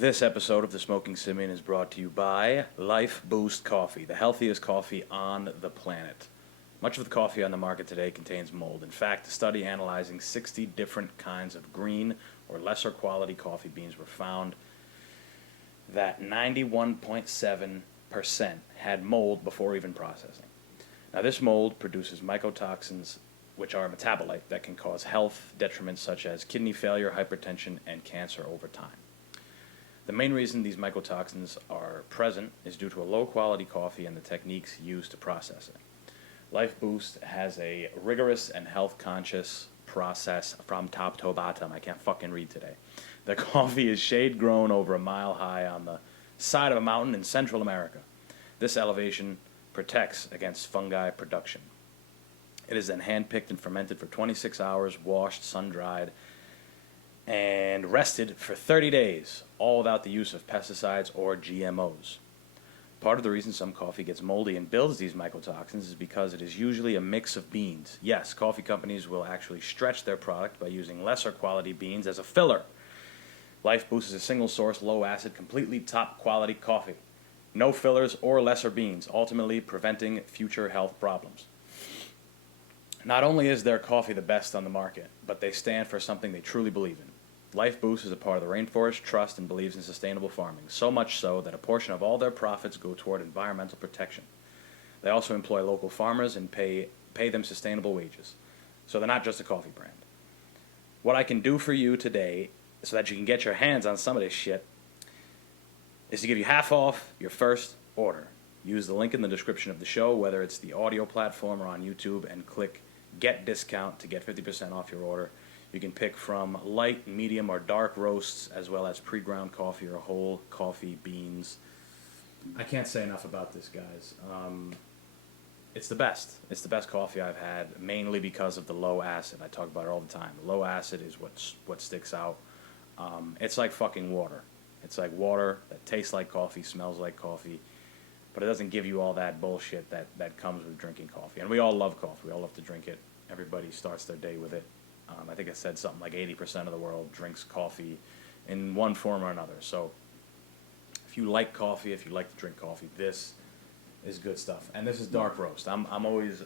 This episode of The Smoking Simian is brought to you by Life Boost Coffee, the healthiest coffee on the planet. Much of the coffee on the market today contains mold. In fact, a study analyzing 60 different kinds of green or lesser quality coffee beans were found that 91.7% had mold before even processing. Now, this mold produces mycotoxins, which are a metabolite that can cause health detriments such as kidney failure, hypertension, and cancer over time. The main reason these mycotoxins are present is due to a low-quality coffee and the techniques used to process it. Life Boost has a rigorous and health-conscious process from top to bottom. I can't fucking read today. The coffee is shade-grown over a mile high on the side of a mountain in Central America. This elevation protects against fungi production. It is then hand-picked and fermented for 26 hours, washed, sun-dried, and rested for 30 days, all without the use of pesticides or GMOs. Part of the reason some coffee gets moldy and builds these mycotoxins is because it is usually a mix of beans. Yes, coffee companies will actually stretch their product by using lesser quality beans as a filler. Life Boost is a single source, low acid, completely top quality coffee. No fillers or lesser beans, ultimately preventing future health problems. Not only is their coffee the best on the market, but they stand for something they truly believe in. Life Boost is a part of the Rainforest Trust and believes in sustainable farming, so much so that a portion of all their profits go toward environmental protection. They also employ local farmers and pay them sustainable wages. So they're not just a coffee brand. What I can do for you today, so that you can get your hands on some of this shit, is to give you half off your first order. Use the link in the description of the show, whether it's the audio platform or on YouTube, and click Get Discount to get 50% off your order. You can pick from light, medium, or dark roasts, as well as pre-ground coffee or whole coffee beans. I can't say enough about this, guys. It's the best. It's the best coffee I've had, mainly because of the low acid. I talk about it all the time. Low acid is what sticks out. It's like fucking water. It's like water that tastes like coffee, smells like coffee, but it doesn't give you all that bullshit that comes with drinking coffee. And we all love coffee. We all love to drink it. Everybody starts their day with it. I think I said something like 80% of the world drinks coffee in one form or another. So if you like coffee, if you like to drink coffee, this is good stuff. And this is dark roast. I'm always,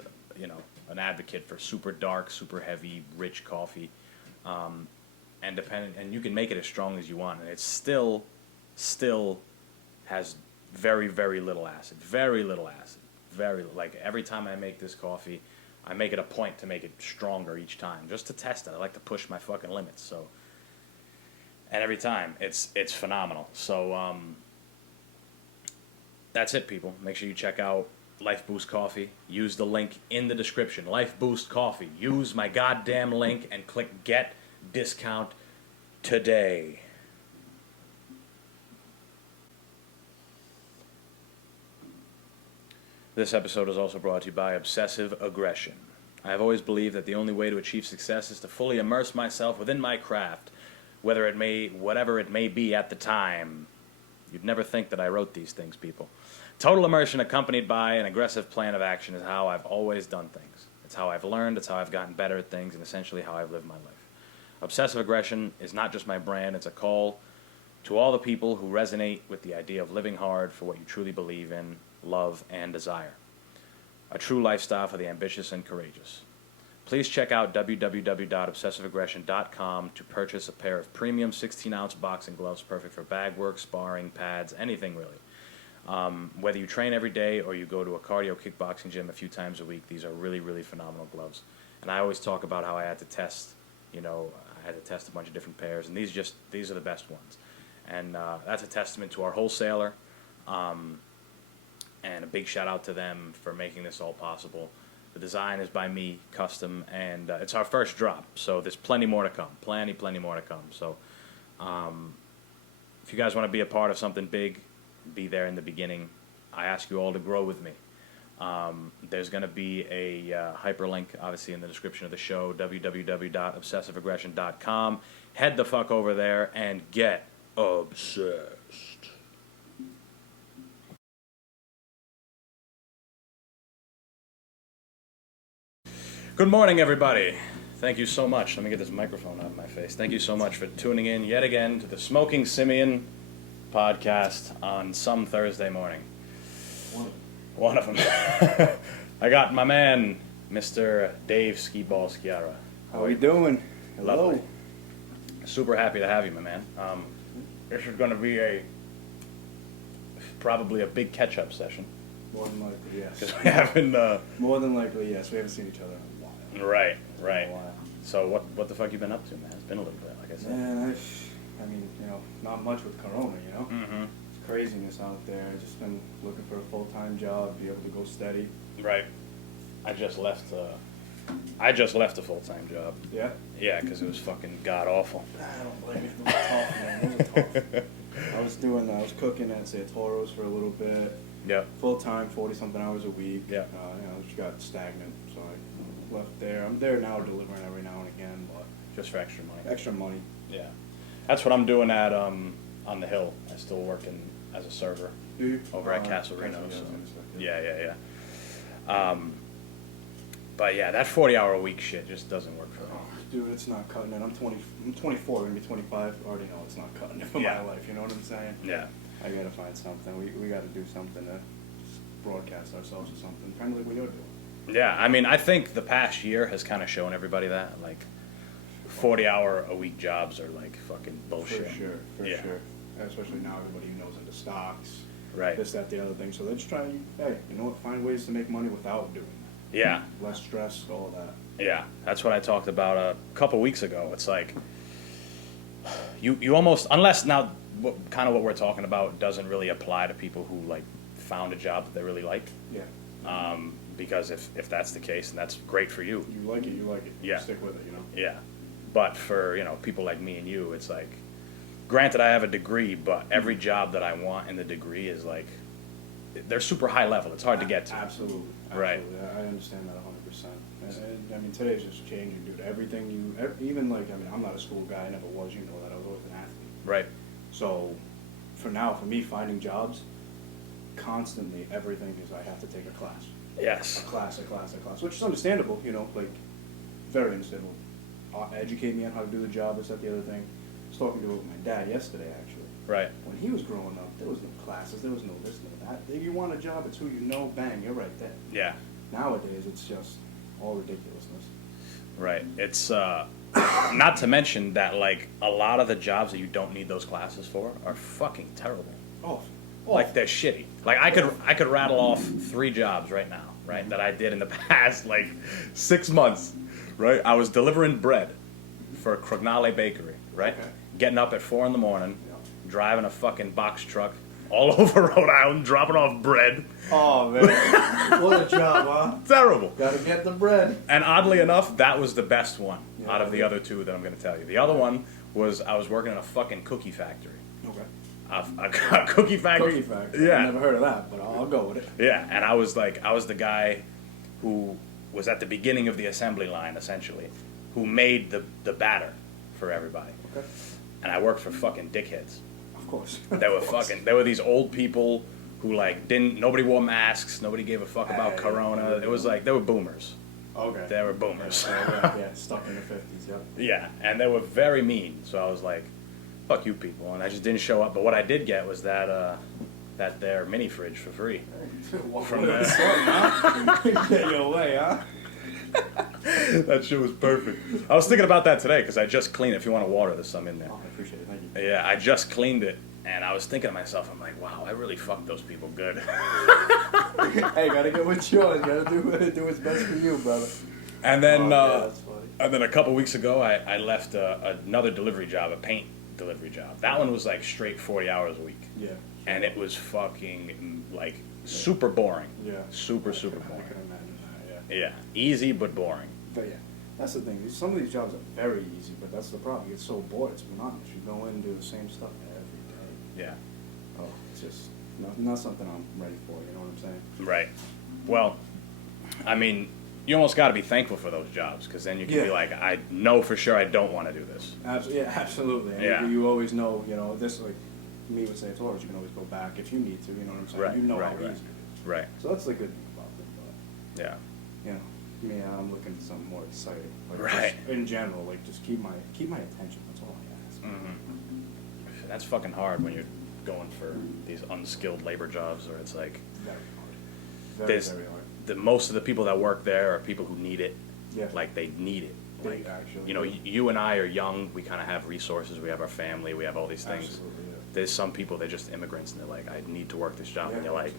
an advocate for super dark, super heavy, rich coffee. And you can make it as strong as you want, and it still has very, very little acid. Very little acid. Like every time I make this coffee, I make it a point to make it stronger each time, just to test it. I like to push my fucking limits. So, and every time it's phenomenal. So that's it, people. Make sure you check out Life Boost Coffee. Use the link in the description. Life Boost Coffee. Use my goddamn link and click Get Discount today. This episode is also brought to you by Obsessive Aggression. I have always believed that the only way to achieve success is to fully immerse myself within my craft, whatever it may be at the time. You'd never think that I wrote these things, people. Total immersion accompanied by an aggressive plan of action is how I've always done things. It's how I've learned, it's how I've gotten better at things, and essentially how I've lived my life. Obsessive Aggression is not just my brand, it's a call to all the people who resonate with the idea of living hard for what you truly believe in, love, and desire. A true lifestyle for the ambitious and courageous. Please check out www.obsessiveaggression.com to purchase a pair of premium 16-ounce boxing gloves perfect for bag work, sparring, pads, anything really. Whether you train every day or you go to a cardio kickboxing gym a few times a week, these are really, really phenomenal gloves. And I always talk about how I had to test, I had to test a bunch of different pairs, and these are the best ones. And that's a testament to our wholesaler. And a big shout out to them for making this all possible. The design is by me, custom, and it's our first drop, so there's plenty more to come. Plenty more to come. So if you guys want to be a part of something big, be there in the beginning. I ask you all to grow with me. There's going to be a hyperlink, obviously, in the description of the show, www.obsessiveaggression.com. Head the fuck over there and get obsessed. Good morning, everybody. Thank you so much. Let me get this microphone out of my face. Thank you so much for tuning in yet again to the Smoking Simian podcast on some Thursday morning. One of them. I got my man, Mr. Dave Sciarra. How are you doing? Hello. Lovely. Super happy to have you, my man. This is going to be probably a big catch-up session. More than likely, yes. Because we haven't... More than likely, yes. We haven't seen each other in a while. Right. In a while. So what the fuck you been up to, man? It's been a little bit, like I said. Man, I mean, not much with Corona, Mm-hmm. It's craziness out there. I've just been looking for a full-time job, be able to go steady. Right. I just left a full-time job. Yeah? Yeah, because it was fucking god-awful. I don't blame you. It was tough, man. It was tough. I was cooking at Santoro's for a little bit. Yep. Full-time, 40-something hours a week. Yeah. Just got stagnant, so I left there. I'm there now delivering every now and again, but... Just for extra money. Extra money. Yeah. That's what I'm doing at on the Hill. I still work as a server over at Castle Reno. So. Yeah. But yeah, that 40-hour-a-week shit just doesn't work for me. Dude, it's not cutting it. I'm 24, gonna be 25. I already know it's not cutting it for my life. You know what I'm saying? Yeah. I gotta find something. We gotta do something to broadcast ourselves or something, kind of like what you're doing. Yeah, I mean, I think the past year has kind of shown everybody that, like, 40-hour-a-week jobs are, like, fucking bullshit. For sure. Especially now everybody knows into stocks. Right. This, that, the other thing. So they're just trying, hey, you know what, find ways to make money without doing that. Yeah. Less stress, all that. Yeah, that's what I talked about a couple weeks ago. It's like, you almost, unless now, kind of what we're talking about doesn't really apply to people who, like, found a job that they really like. Yeah. Because if that's the case, then that's great for you. You like it. Yeah. Stick with it, Yeah. But for, people like me and you, it's like, granted I have a degree, but every job that I want in the degree is like, they're super high level. It's hard to get to. Absolutely. Right. I understand that 100%. And, I mean, today's just changing, dude. Everything even like, I mean, I'm not a school guy. I never was. You know that. I was always an athlete. Right. So, for me, finding jobs, constantly, everything is I have to take a class. Yes. A class, which is understandable, like, very understandable. Educate me on how to do the job, this, that, the other thing. I was talking to my dad yesterday, actually. Right. When he was growing up, there was no classes, there was no this, no that. If you want a job, it's who you know, bang, you're right there. Yeah. Nowadays, it's just all ridiculousness. Right. It's, not to mention that, like, a lot of the jobs that you don't need those classes for are fucking terrible. Oh. Like, they're shitty. Like, I could rattle off 3 jobs right now, right, that I did in the past, like, 6 months, right? I was delivering bread for Crognale Bakery, right? Okay. Getting up at 4 in the morning, driving a fucking box truck all over Rhode Island, dropping off bread. Oh, man. What a job, huh? Terrible. Gotta get the bread. And oddly enough, that was the best one out of the other 2 that I'm going to tell you. The other one was I was working in a fucking cookie factory. Okay. A cookie factory. Cookie factory. Yeah. I've never heard of that, but I'll go with it. Yeah, and I was the guy who was at the beginning of the assembly line, essentially, who made the batter for everybody. Okay. And I worked for fucking dickheads. Of course. They were these old people who, like, nobody wore masks, nobody gave a fuck about Corona. It was like, they were boomers. Okay. They were boomers. Yeah, stuck in the 50s, yep. Yeah, and they were very mean, so I was like, fuck you people, and I just didn't show up. But what I did get was that their mini fridge for free. From the sun, huh? Get your way, huh? That shit was perfect. I was thinking about that today because I just cleaned it. If you want to water, there's some in there. Oh, I appreciate it, thank you. Yeah, I just cleaned it, and I was thinking to myself, I'm like, wow, I really fucked those people good. Hey, gotta get what's yours. Gotta do what's best for you, brother. And then, that's funny. and then a couple weeks ago, I left another delivery job, a paint delivery job. That one was like straight 40 hours a week. Yeah. And it was fucking, like, super boring. Yeah. Super I boring. can imagine that, yeah. Yeah. Easy, but boring. But yeah, that's the thing. Some of these jobs are very easy, but that's the problem. You get so bored, it's monotonous. You go in and do the same stuff every day. Yeah. Oh, it's just not something I'm ready for, you know what I'm saying? Right. Well, I mean, you almost got to be thankful for those jobs, because then you can be like, I know for sure I don't want to do this. Yeah, absolutely. And Yeah. you always know, this, like, me with St. Taurus, you can always go back if you need to, you know what I'm saying? Right, You know right, how right. easy it is. Right. So that's the good thing about it, Yeah. but, me, I'm looking for something more exciting. Like, Right. just in general, like, just keep my attention, that's all I ask. Mm-hmm. That's fucking hard when you're going for these unskilled labor jobs, or it's like Very hard. Very, there's very hard. most of the people that work there are people who need it. Yeah. Like they need it. They Like, actually you know, do. you and I are young. We kind of have resources. We have our family. We have all these things. Absolutely, yeah. There's some people, they're just immigrants, and they're like, I need to work this job, and Yeah. you're like,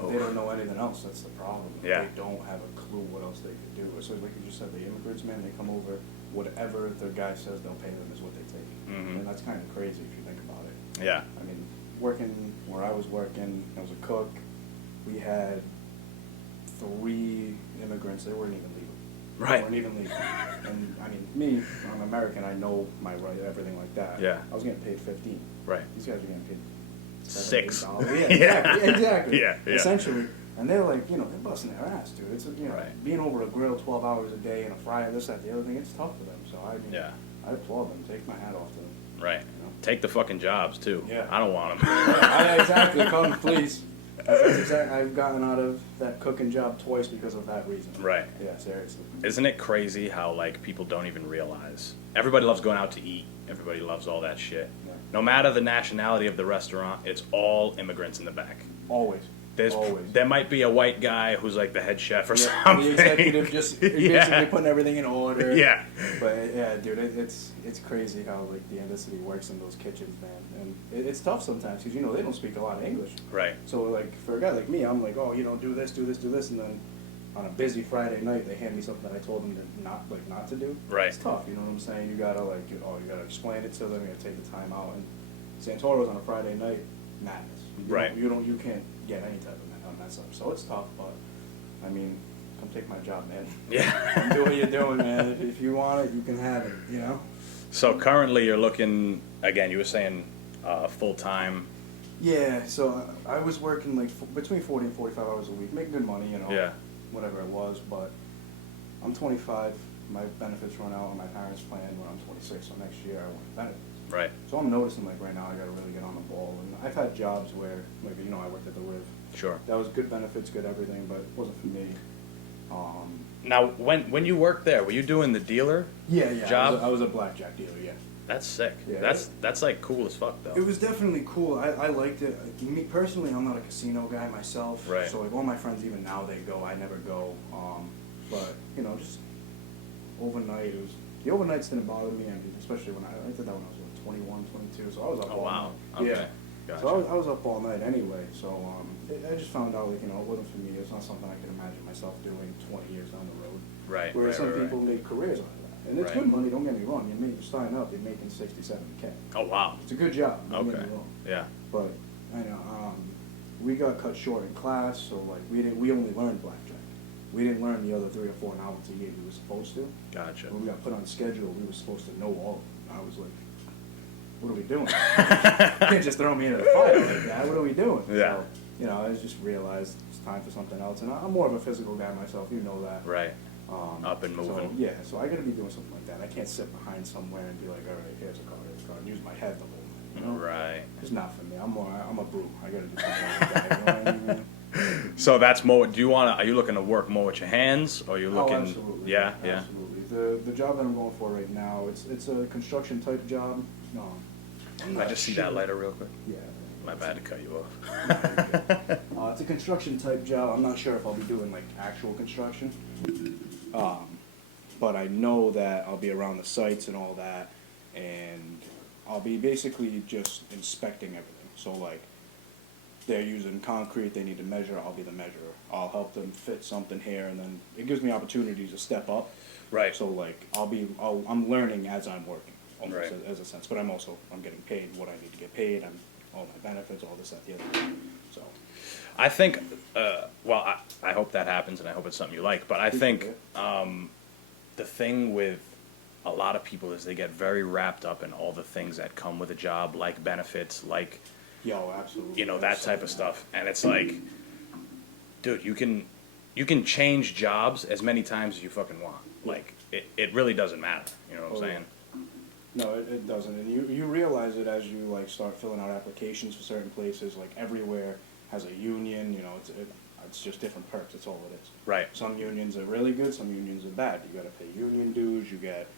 And they don't know anything else. That's the problem. Yeah. They don't have a clue what else they could do. So like you just said, the immigrants, man, they come over. Whatever their guy says they'll pay them is what they take. Mhm. And that's kind of crazy if you think about it. yeah, I mean, working where I was working, I was a cook. We had 3 immigrants. They weren't even legal. Right. They weren't even legal. And I mean, me, I'm American. I know my right, everything like that. Yeah. I was getting paid 15. right. These guys are getting paid Six. $7, $8. Yeah, exactly. Exactly. Yeah, yeah. Essentially. And they're like, they're busting their ass, dude. It's, Right. being over a grill 12 hours a day and a fryer, this, that, the other thing, it's tough for them. So, I mean, Yeah. I applaud them. Take my hat off to them. Right. You know? Take the fucking jobs, too. Yeah. I don't want them. Exactly. Come, please. I've gotten out of that cooking job twice because of that reason. Right. Yeah, seriously. Isn't it crazy how, like, people don't even realize? Everybody loves going out to eat. Everybody loves all that shit. Yeah. No matter the nationality of the restaurant, it's all immigrants in the back. Always. Always. There might be a white guy who's like the head chef or Yeah, something. the executive just Yeah. basically putting everything in order. Yeah. But yeah, dude, it's crazy how like the ethnicity works in those kitchens, man. And it's tough sometimes because they don't speak a lot of English. Right. So like for a guy like me, I'm like, oh, do this, do this, do this, and then on a busy Friday night, they hand me something that I told them to not to do. Right. It's tough. You know what I'm saying? You gotta you gotta explain it to them. You gotta take the time out. And Santoro's on a Friday night, madness. Right. You can't get any type of mess up. So it's tough, but I mean, come take my job, man. Yeah. Do what you're doing, man. If you want it, you can have it. So currently you're looking, again, you were saying full-time. Yeah. So I was working like between 40 and 45 hours a week, making good money, Yeah. whatever it was. But I'm 25. My benefits run out on my parents' plan when I'm 26. So next year I want benefits. Right. So I'm noticing like right now I got to really get on the ball. And I've had jobs where maybe I worked at the Riv. Sure. That was good benefits, good everything, but it wasn't for me. Now, when you worked there, were you doing the dealer? Yeah. Job? I was a blackjack dealer. Yeah. That's sick. Yeah. That's like cool as fuck though. It was definitely cool. I liked it. Me personally, I'm not a casino guy myself. Right. So like all my friends, even now they go. I never go. But just overnight. The overnights didn't bother me. I mean, especially when I did that when I was 21, 22. So I was up all wow. night. Okay. Yeah. Gotcha. So I was up all night anyway. So I just found out it wasn't for me. It's not something I could imagine myself doing 20 years down the road. Right. Whereas some right. people make careers out of that. And it's Right. good money, don't get me wrong. You're starting out, you're making 60, 70K. Oh wow. It's a good job, don't get Okay. me wrong. Yeah. But I know we got cut short in class, so like we only learned blackjack. We didn't learn the other 3 or 4 novelty games we were supposed to. Gotcha. When we got put on schedule, we were supposed to know all of them. I was like, what are we doing? You can't just throw me into the fire like that. What are we doing? Yeah. So, I just realized it's time for something else. And I'm more of a physical guy myself, you know that. Right. Up and moving. So I got to be doing something like that. I can't sit behind somewhere and be like, all right, here's a card, and use my head the whole night. Right. It's not for me. I'm a brew. I got to do something like that. You know what I mean? So that's more. Are you looking to work more with your hands, or are you looking? Oh, absolutely. Yeah. Absolutely. The job that I'm going for right now, it's a construction type job. Can I just see that lighter real quick? Yeah. My bad to cut you off. It's a construction type job. I'm not sure if I'll be doing like actual construction, but I know that I'll be around the sites and all that, and I'll be basically just inspecting everything. So like, they're using concrete, they need to measure, I'll be the measurer. I'll help them fit something here, and then it gives me opportunities to step up. Right. So like, I'm learning as I'm working, almost Right. as a sense. But I'm getting paid what I need to get paid. All my benefits, all this, that, the other thing. So. I think. I hope that happens, and I hope it's something you like. But I think the thing with a lot of people is they get very wrapped up in all the things that come with a job, like benefits, like. Yo, absolutely. That type of stuff, and it's like, dude, you can change jobs as many times as you fucking want. Like, it really doesn't matter. You know what I'm saying? No, it doesn't, and you realize it as you like start filling out applications for certain places. Like everywhere has a union. It's just different perks. That's all it is. Right. Some unions are really good. Some unions are bad. You got to pay union dues. You get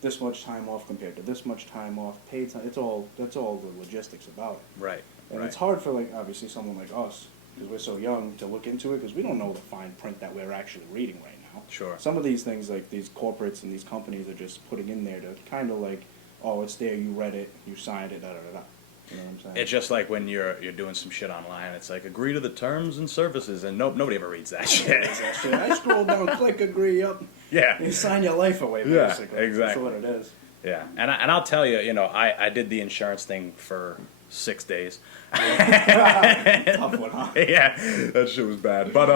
this much time off compared to this much time off, paid time. That's all the logistics about it. Right. And Right. it's hard for like obviously someone like us because we're so young to look into it because we don't know the fine print that we're actually reading right now. Sure. Some of these things like these corporates and these companies are just putting in there to kind of like, oh, it's there, you read it, you signed it, da da da da. You know what I'm saying? It's just like when you're doing some shit online. It's like agree to the terms and services, and nobody ever reads that shit. That shit. I scroll down, click agree, up. Yeah. You sign your life away, Yeah, basically. exactly. That's what it is. Yeah, and I'll tell you, I did the insurance thing for 6 days. Tough one, huh? Yeah, that shit was bad. But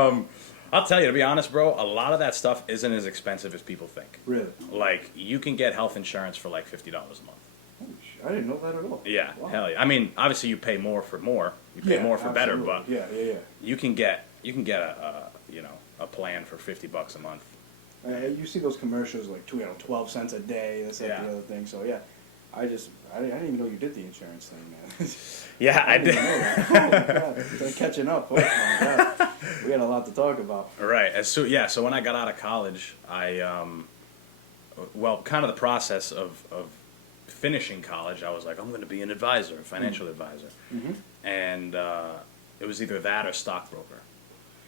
I'll tell you, to be honest, bro, a lot of that stuff isn't as expensive as people think. Really? Like, you can get health insurance for like $50 a month. Holy shit, I didn't know that at all. Yeah, Wow. hell yeah. I mean, obviously you pay more for more. You pay more for better, absolutely. but Yeah. you can get a plan for $50 a month. You see those commercials like 12 cents a day, this, that, Yeah. the other thing. So yeah, I didn't even know you did the insurance thing, man. Yeah, I didn't did. know that. Oh my God, they're catching up. Oh my God, we got a lot to talk about. Right. So when I got out of college, I kind of the process of finishing college, I was like, I'm going to be an advisor, a financial advisor, and it was either that or stockbroker.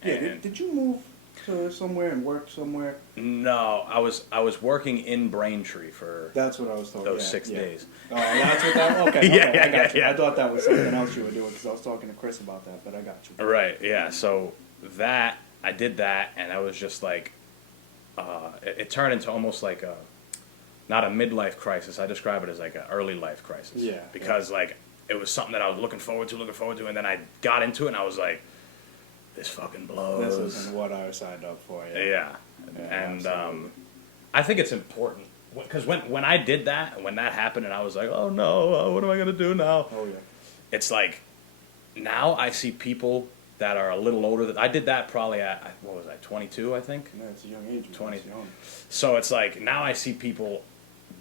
Yeah, And did you move to somewhere and work somewhere? no, I was working in Braintree for That's what I was talking. those yeah, 6 yeah. days. Oh, that's what that. Okay, Yeah, okay, I got you. yeah. I thought that was something else you were doing because I was talking to Chris about that, but I got you. Right. Yeah. So I did that, and I was just like, it turned into almost like not a midlife crisis. I describe it as like an early life crisis. Yeah, Because like it was something that I was looking forward to, and then I got into it, and I was like, this fucking blows. This isn't what I signed up for. Yeah. And absolutely. I think it's important because when I did that, when that happened, and I was like, oh no, what am I gonna do now? Oh yeah. It's like now I see people that are a little older. I did that probably at, what was I, 22, I think? No, it's a young age. man. 20. It's young. So it's like now I see people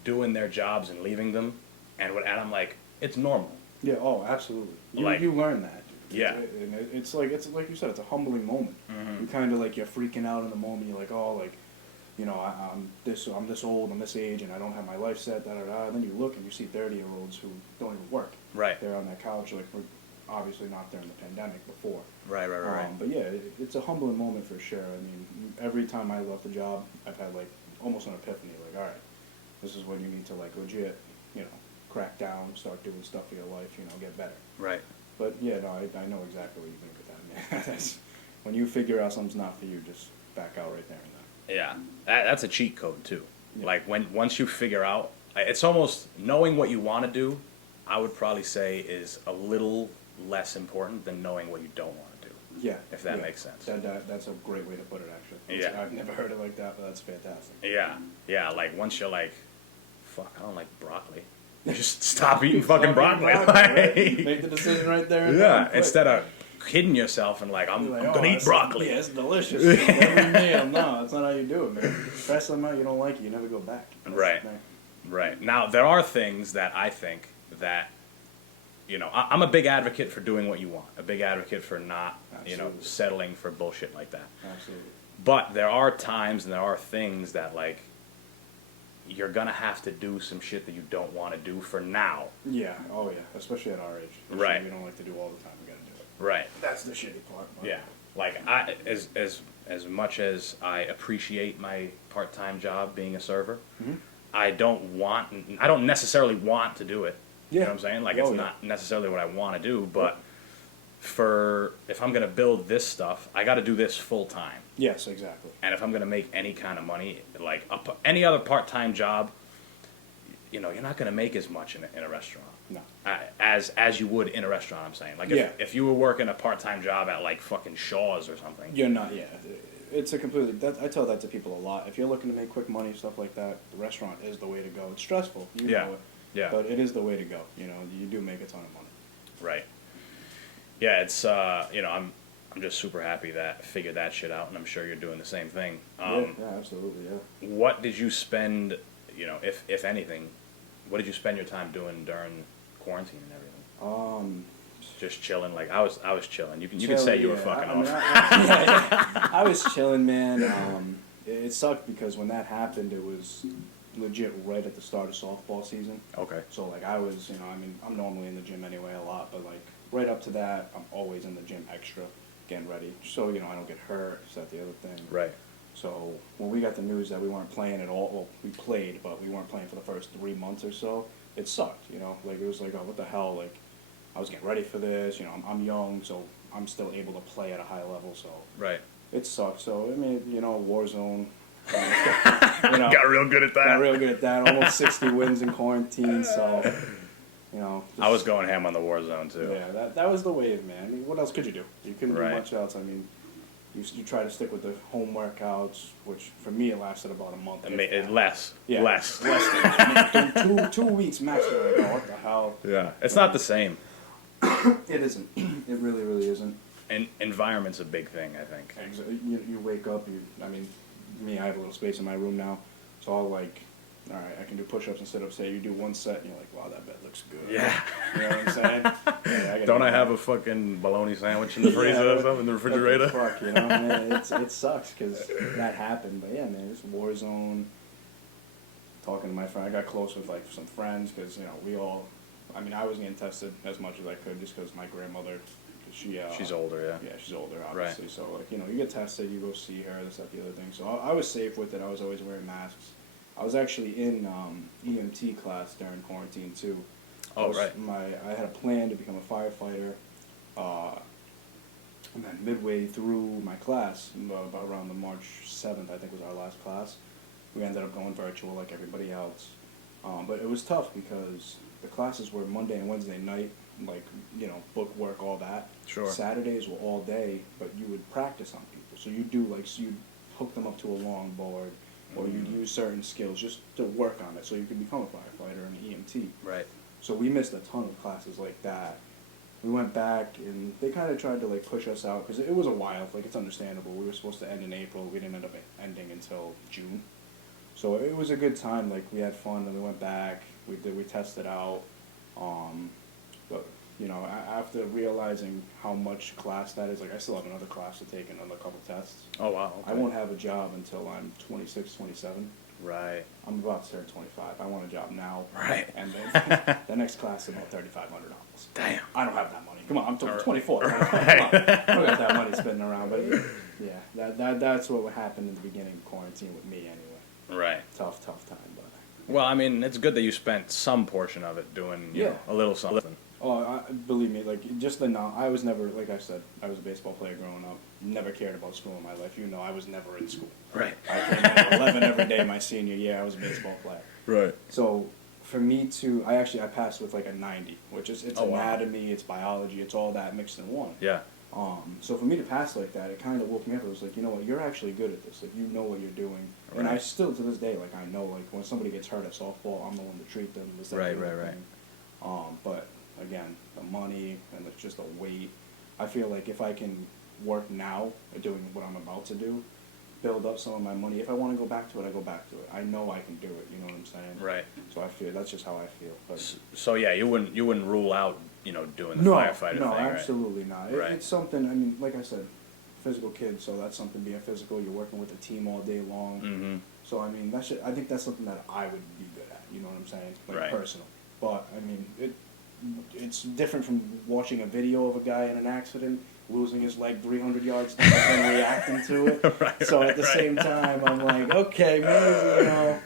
doing their jobs and leaving them, and I'm like, it's normal. Yeah. Oh, absolutely. Like- You learn that. Yeah. And it's like you said, it's a humbling moment. You kind of like you're freaking out in the moment. You're like, oh, like, I'm this old, I'm this age, and I don't have my life set. Da da da. And then you look and you see 30-year-olds who don't even work. Right. They're on that couch, like obviously not during the pandemic before. Right. But yeah, it's a humbling moment for sure. I mean, every time I left the job, I've had like almost an epiphany. Like, all right, this is when you need to like legit, crack down, start doing stuff for your life. Get better. Right. But yeah, no, I know exactly what you mean with that. Man. That's, when you figure out something's not for you, just back out right there and then. Yeah. That's a cheat code too. Yeah. Like once you figure out, it's almost knowing what you want to do. I would probably say is a little less important than knowing what you don't want to do. Yeah. If that yeah. makes sense. That's a great way to put it, actually. Yeah. I've never heard it like that, but that's fantastic. Yeah. Like once you're like, fuck, I don't like broccoli. Just stop eating Stop fucking eating broccoli. right? Make the decision right there. And Yeah, then, instead of kidding yourself and like, I'm You're like, gonna eat it's- broccoli. Yeah, it's delicious. Every meal. No, that's not how you do it, man. Try something out you don't like it, you never go back. That's Right. the thing. Right. Now, there are things that I think that, I'm a big advocate for doing what you want. A big advocate for not, Absolutely. settling for bullshit like that. Absolutely. But there are times and there are things that, like, you're gonna have to do some shit that you don't want to do for now. Yeah. Oh yeah. Especially at our age. Which Right. We don't like to do all the time. We gotta do it. Right. That's the shitty part. but- Yeah. Like, as much as I appreciate my part-time job being a server, Mhm. I don't necessarily want to do it. You know Yeah. what I'm saying? Like, Oh, it's yeah. not necessarily what I want to do, but if I'm gonna build this stuff, I got to do this full time. Yes, exactly. And if I'm gonna make any kind of money, like any other part-time job, you're not gonna make as much in a restaurant. No. As you would in a restaurant. I'm saying, like, Yeah. if you were working a part-time job at like fucking Shaw's or something. You're not. Yeah. It's a completely. I tell that to people a lot. If you're looking to make quick money, stuff like that, the restaurant is the way to go. It's stressful. You Yeah. know it. Yeah. But it is the way to go. You do make a ton of money. Right. Yeah, it's I'm just super happy that I figured that shit out, and I'm sure you're doing the same thing. Yeah, absolutely. Yeah. What did you spend, if anything, what did you spend your time doing during quarantine and everything? Just chilling. Like I was chilling. You can say you were fucking off. I was chilling, man. It sucked because when that happened, it was legit right at the start of softball season. Okay. So like I was, I mean, I'm normally in the gym anyway a lot, but like right up to that, I'm always in the gym extra, getting ready, so I don't get hurt. Is that the other thing? Right. So when we got the news that we weren't playing at all, well, we played, but we weren't playing for the first 3 months or so. It sucked, like it was like, oh, what the hell? Like I was getting ready for this. I'm young, so I'm still able to play at a high level. So Right. it sucked. So I mean, Warzone. Got real good at that. Got real good at that. Almost 60 wins in quarantine. So I was going ham on the Warzone too. Yeah, that was the wave, man. I mean, what else could you do? You couldn't do Right. much else. I mean, you try to stick with the home workouts, which for me it lasted about a month. Less. Yeah, Less. than 2 weeks max. You're like, oh, what the hell? Yeah. It's not the same. It isn't. It really, really isn't. And environment's a big thing, I think. You wake up. I mean, me, I have a little space in my room now, so I'll like, all right, I can do push-ups and sit-ups. Say you do one set, and you're like, wow, that bed looks good. Yeah. You know what I'm saying? Yeah, Don't I have a fucking bologna sandwich in the freezer or something in the refrigerator? Fuck, man, it sucks because that happened. But yeah, man, it's Warzone. Talking to my friend, I got close with like some friends because we all. I mean, I was getting tested as much as I could just because my grandmother, She's older, yeah. Yeah, she's older, obviously. Right. So like you get tested, you go see her, this, that, the other thing. So I was safe with it. I was always wearing masks. I was actually in EMT class during quarantine too. Oh, right. I had a plan to become a firefighter. And then midway through my class, about around the March 7th, I think was our last class, we ended up going virtual like everybody else. But it was tough because the classes were Monday and Wednesday night, like, book work, all that. Sure. Saturdays were all day, but you would practice on people. So you'd hook them up to a longboard, or you'd use certain skills just to work on it so you could become a firefighter and an EMT. Right. So we missed a ton of classes like that. We went back, and they kind of tried to, like, push us out, because it was a while. Like, it's understandable. We were supposed to end in April. We didn't end up ending until June. So it was a good time. Like, we had fun, and we went back. We tested out. But, after realizing how much class that is, like, I still have another class to take, another couple tests. Oh, wow. Okay. I won't have a job until I'm 26, 27. Right. I'm about to turn 25. I want a job now. Right. And then the next class is about $3,500. Damn. I don't have that money. Come on, I'm 24. Right. Come on. I don't got that money spinning around. But yeah, that's what happened in the beginning of quarantine with me anyway. Right. Tough time. But well, I mean, it's good that you spent some portion of it doing a little something. Oh, believe me, like just I was never, like I said, I was a baseball player growing up. Never cared about school in my life. I was never in school. Right. I came in at 11 every day my senior year. I was a baseball player. Right. So for me I passed with like a 90, which is it's anatomy, it's biology, it's all that mixed in one. Yeah. So for me to pass like that, it kind of woke me up. It was like, you know what, you're actually good at this. Like, you know what you're doing. Right. And I still, to this day, like, I know, like, when somebody gets hurt at softball, I'm the one to treat them. Right. But, again, the money and just the weight, I feel like if I can work now at doing what I'm about to do, build up some of my money, if I want to go back to it, I go back to it. I know I can do it, you know what I'm saying? Right. So I feel, that's just how I feel. But so yeah, you wouldn't rule out, doing the firefighter thing, No, right? absolutely not. It's something, I mean, like I said, physical kid, so that's something being physical. You're working with a team all day long. Mm-hmm. So, I mean, I think that's something that I would be good at, you know what I'm saying? Like, personal. But, I mean, it's different from watching a video of a guy in an accident, losing his leg 300 yards and then reacting to it. So at the same time, I'm like, okay, maybe,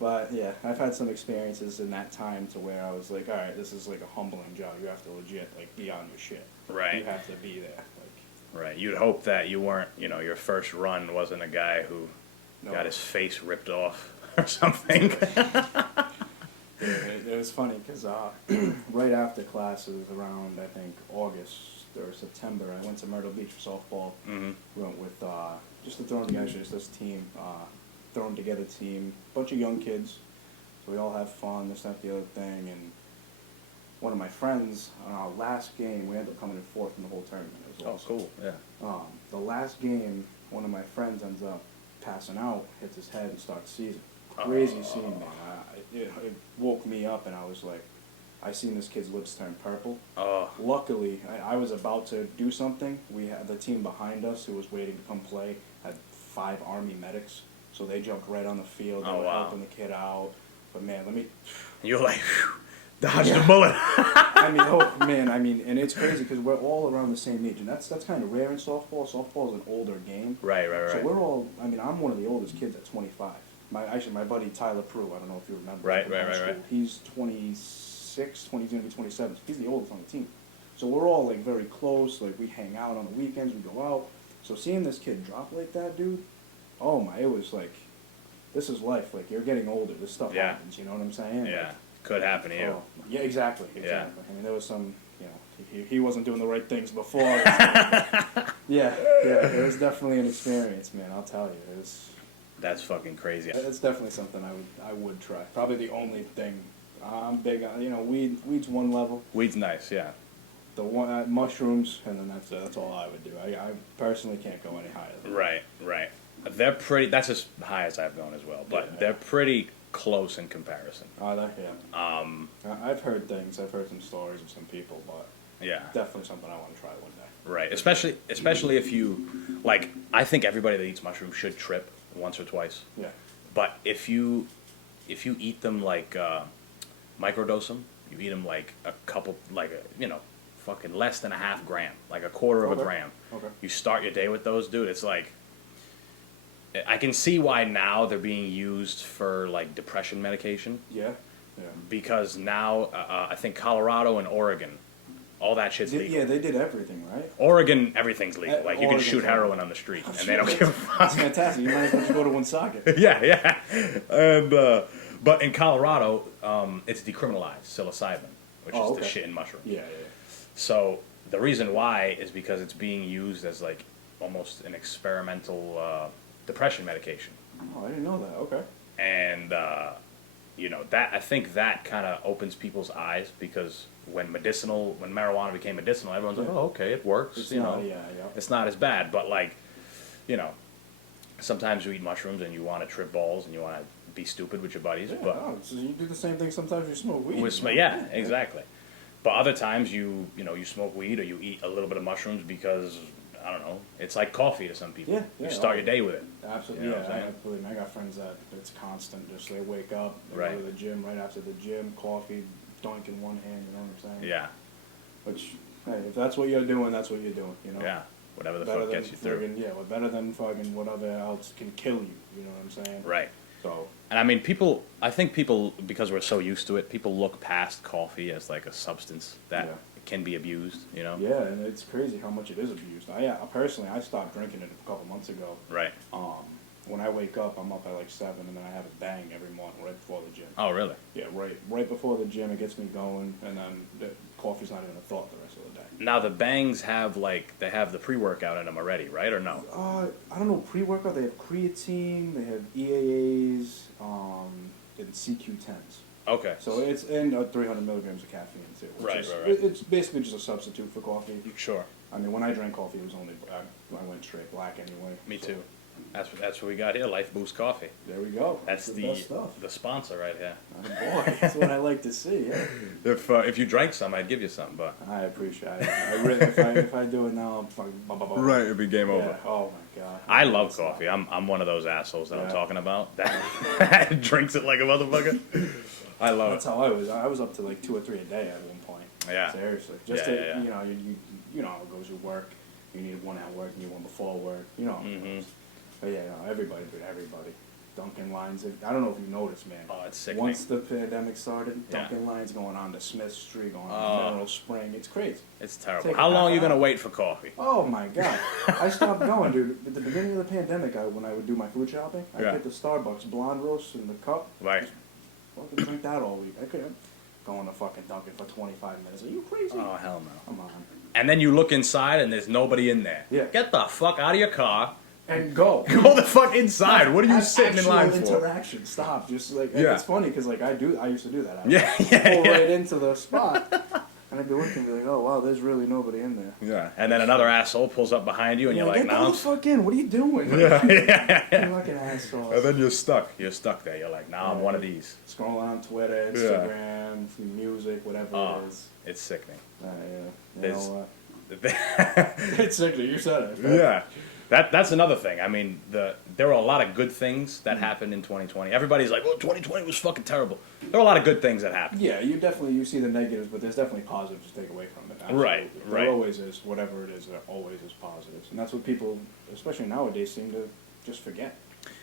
But, yeah, I've had some experiences in that time to where I was like, all right, this is like a humbling job. You have to legit, like, be on your shit. Right. You have to be there. Right. You'd hope that you weren't, your first run wasn't a guy who got his face ripped off or something. It was funny because right after classes, around, I think, August or September, I went to Myrtle Beach for softball. Mm-hmm. We went with just the thrown together, just this team, thrown together team, bunch of young kids. So we all have fun, this, that, the other thing. And one of my friends, on our last game, we ended up coming in fourth in the whole tournament. It was awesome. Cool, yeah. The last game, one of my friends ends up passing out, hits his head, and starts seizing. Crazy scene, man. It woke me up, and I was like, I seen this kid's lips turn purple. Luckily, I was about to do something. We had the team behind us who was waiting to come play had 5 Army medics so they jumped right on the field. They Oh, were wow. helping the kid out. But man, let me. You're like, phew, dodged the bullet. I mean, oh man, I mean, and it's crazy because we're all around the same age, and that's kind of rare in softball. Softball is an older game. Right. So we're all. I mean, I'm one of the oldest kids at 25. My buddy Tyler Prue. I don't know if you remember. Right. From high school. He's 26. He's gonna be 27. He's the oldest on the team. So we're all like very close. Like we hang out on the weekends. We go out. So seeing this kid drop like that, dude. Oh my! It was like, this is life. Like you're getting older. This stuff Yeah. happens. You know what I'm saying? Yeah. Like, Could happen to you. oh, yeah, exactly. Yeah. I mean, there was some. You know, he wasn't doing the right things before. Yeah. It was definitely an experience, man. I'll tell you. That's fucking crazy. It's definitely something I would try. Probably the only thing I'm big on. You know, weed's one level. Weed's nice, yeah. The one mushrooms, and then that's all I would do. I personally can't go any higher than that. Right. They're pretty. That's as high as I've gone as well, but Yeah. they're pretty close in comparison. Oh, yeah. I've heard things. I've heard some stories of some people, but Yeah. definitely something I want to try one day. Right. Especially if you like. I think everybody that eats mushrooms should trip once or twice. Yeah. But if you eat them like microdose them, you eat them like a couple, like fucking less than a half gram, like a quarter of a Okay. gram. Okay. You start your day with those, dude. It's like, I can see why now they're being used for like depression medication, Yeah. because now I think Colorado and Oregon, all that shit's legal. Yeah, they did everything, right? Oregon, everything's legal. Like you can Oregon's shoot legal. heroin on the street, and they don't give a fuck. That's fantastic. You might as well just go to Woonsocket. Yeah. And but in Colorado, it's decriminalized psilocybin, which is the Okay. shit in mushroom. Yeah. So the reason why is because it's being used as like almost an experimental depression medication, Oh, I didn't know that. Okay. and that I think that kind of opens people's eyes, because when marijuana became medicinal, everyone's like, Yeah. oh, okay, it works. It's you not. know, Yeah. it's not as bad, but like, sometimes you eat mushrooms and you want to trip balls and you want to be stupid with your buddies, Yeah, but no, so you do the same thing sometimes you smoke weed. yeah, exactly. But other times you smoke weed or you eat a little bit of mushrooms because, I don't know, it's like coffee to some people. Yeah, You yeah, start oh, your day with it. Absolutely, You know what I'm yeah. saying? Believe me, I got friends that it's constant. Just they wake up, they Right. go to the gym. Right after the gym, coffee, doink in one hand. You know what I'm saying? Yeah, Which, hey, if that's what you're doing, that's what you're doing. You know. yeah. Whatever the Better fuck than gets you through. friggin', yeah, well, better than fucking whatever else can kill you. You know what I'm saying? Right. So. And I mean, I think people, because we're so used to it, people look past coffee as like a substance that Yeah. can be abused, Yeah, and it's crazy how much it is abused. Personally, I stopped drinking it a couple months ago. Right. When I wake up, I'm up at like 7, and then I have a bang every morning right before the gym. Oh, really? Yeah, right before the gym, it gets me going, and then the coffee's not even a thought the rest of the day. Now the bangs have they have the pre-workout in them already, right? Or no? I don't know, pre-workout, they have creatine, they have EAAs, and CQ10s. Okay. So it's 300 milligrams of caffeine too. Right. It's basically just a substitute for coffee. Sure. I mean, when I drank coffee, it was only, I went straight black anyway. Me so too. That's what we got here. Life Boost Coffee. There we go. That's the best stuff. the sponsor right here. Oh, boy, that's what I like to see. Yeah. If you drank some, I'd give you some, but I appreciate it. I really, if I do it now, I'm fucking. it'd be game over. Yeah. Oh my god. I love coffee. I'm one of those assholes that I'm Yeah. talking about that drinks it like a motherfucker. I love That's it. how I was. I was up to like 2 or 3 a day at one point. Yeah. Seriously. Just Yeah, to, yeah. you know how it goes. You work. You need one at work. You need one before work. You know how it Mhm. goes. But yeah, everybody. Dunkin' lines. I don't know if you noticed, man. Oh, it's sickening. Once the pandemic started, Yeah. Dunkin' lines going on to Smith Street, going Oh. on to Mineral Spring. It's crazy. It's terrible. Take How a long are you half gonna hour. wait for coffee? Oh my god. I stopped going, dude. At the beginning of the pandemic, when I would do my food shopping, I'd Yeah. get the Starbucks blonde roast in the cup. Right. Fucking drink that all week. I couldn't go into fucking Dunkin' for 25 minutes. Are you crazy? Oh hell no. Come on. And then you look inside and there's nobody in there. Yeah. Get the fuck out of your car. And go. Go the fuck inside. What are you sitting in line Actual for? interaction. Stop. Just like, Yeah. it's funny because like I used to do that. I would Yeah, pull yeah. right into the spot. And I'd be looking and be like, oh wow, there's really nobody in there. Yeah. And then another asshole pulls up behind you and you're like, get now the fuck in. What are you doing? Yeah, yeah, You fucking asshole. And then you're stuck. You're stuck there. You're like, now I'm one of these. Scrolling on Twitter, Yeah. Instagram, music, whatever Oh, it is. it's sickening. Yeah. You There's- know what? It's sickening. You said it. Yeah. That's another thing. I mean, there were a lot of good things that happened in 2020. Everybody's like, well, 2020 was fucking terrible. There were a lot of good things that happened. Yeah, you see the negatives, but there's definitely positives to take away from it. Absolutely. Right. There always is, whatever it is, there always is positives. And that's what people, especially nowadays, seem to just forget.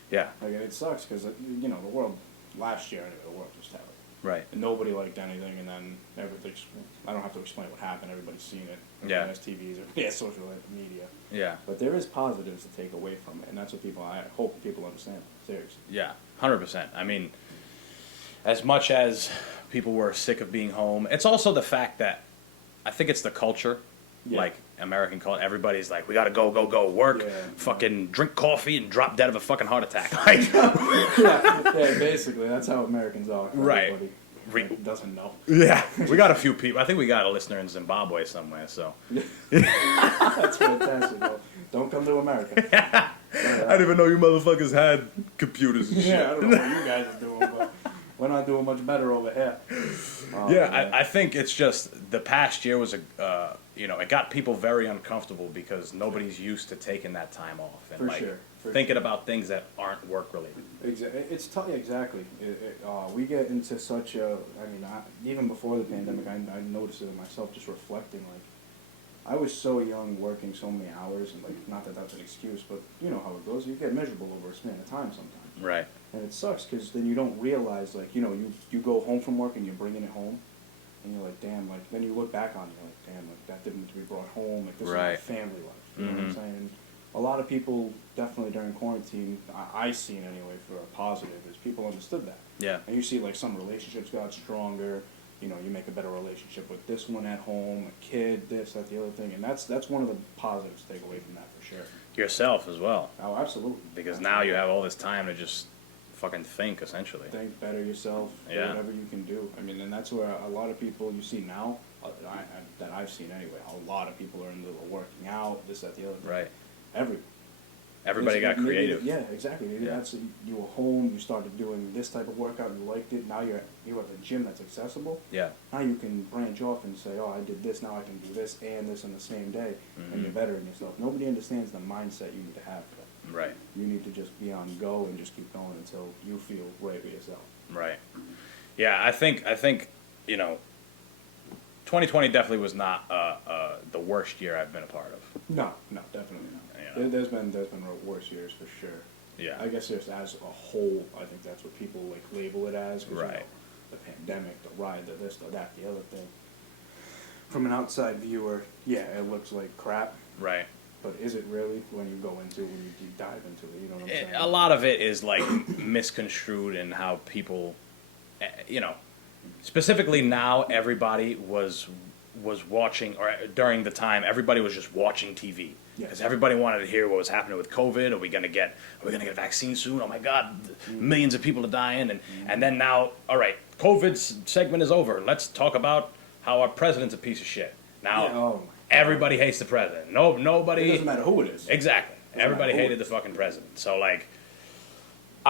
Yeah. Like, it sucks because, the world, last year, anyway, the world was terrible. Right. And nobody liked anything, and then everything's, I don't have to explain what happened, everybody's seen it. Yeah. Everybody has TVs, everybody has social media. Yeah. But there is positives to take away from it, and that's what I hope people understand, seriously. Yeah. 100%. I mean, as much as people were sick of being home, it's also the fact that I think it's the culture. Yeah. Like American culture, everybody's like, we gotta go, work, Yeah. fucking drink coffee and drop dead of a fucking heart attack. Like, yeah, basically, that's how Americans are. Right. Everybody that doesn't know. yeah, we got a few people. I think we got a listener in Zimbabwe somewhere. So That's fantastic. Though. Don't come to America. I didn't even know you motherfuckers had computers and shit. Yeah, I don't know what you guys are doing, but we're not doing much better over here. Yeah, I think it's just the past year was it got people very uncomfortable because nobody's used to taking that time off and thinking about things that aren't work related. It's tough. Exactly. We get into such a. Even before the pandemic, I noticed it in myself. Just reflecting, like, I was so young, working so many hours, and not that that's an excuse, but you know how it goes. You get miserable over a span of time sometimes. Right. And it sucks because then you don't realize, you go home from work and you're bringing it home, and you're like, damn, then you look back on it, you're like, damn, that didn't need to be brought home, this is my family life, you know what I'm saying? And a lot of people, definitely during quarantine, I seen anyway, for a positive, is people understood that. Yeah. And you see, some relationships got stronger, you make a better relationship with this one at home, a kid, this, that, the other thing, and that's one of the positives to take away from that, for sure. Yourself as well. Oh, absolutely. Because now you have all this time to just fucking think, essentially. Think better yourself, do whatever you can do. And that's where a lot of people you see now, that I've seen anyway, a lot of people are into the working out, this, that, the other thing. Right. Everybody got creative. Yeah, exactly. Maybe that's you were home, you started doing this type of workout, you liked it. Now you have a gym that's accessible. Yeah. Now you can branch off and say, oh, I did this, now I can do this and this in the same day, and you're bettering yourself. Nobody understands the mindset you need to have for that. Right. You need to just be on go and just keep going until you feel right with yourself. Right. Yeah, I think 2020 definitely was not the worst year I've been a part of. No, definitely not. There's been worse years for sure. Yeah. I guess just as a whole, I think that's what people label it as. 'Cause, right. The pandemic, the ride, the this, the that, the other thing. From an outside viewer, yeah, it looks like crap. Right. But is it really when you deep dive into it? You know what I'm saying? A lot of it is misconstrued in how people, specifically now everybody was watching, or during the time everybody was just watching TV. Because everybody wanted to hear what was happening with COVID. Are we gonna get a vaccine soon? Oh my God, millions of people are dying, and then now, all right, COVID's segment is over. Let's talk about how our president's a piece of shit. Now, everybody hates the president. Nobody. It doesn't matter who it is. Exactly. Everybody hated the fucking president. So I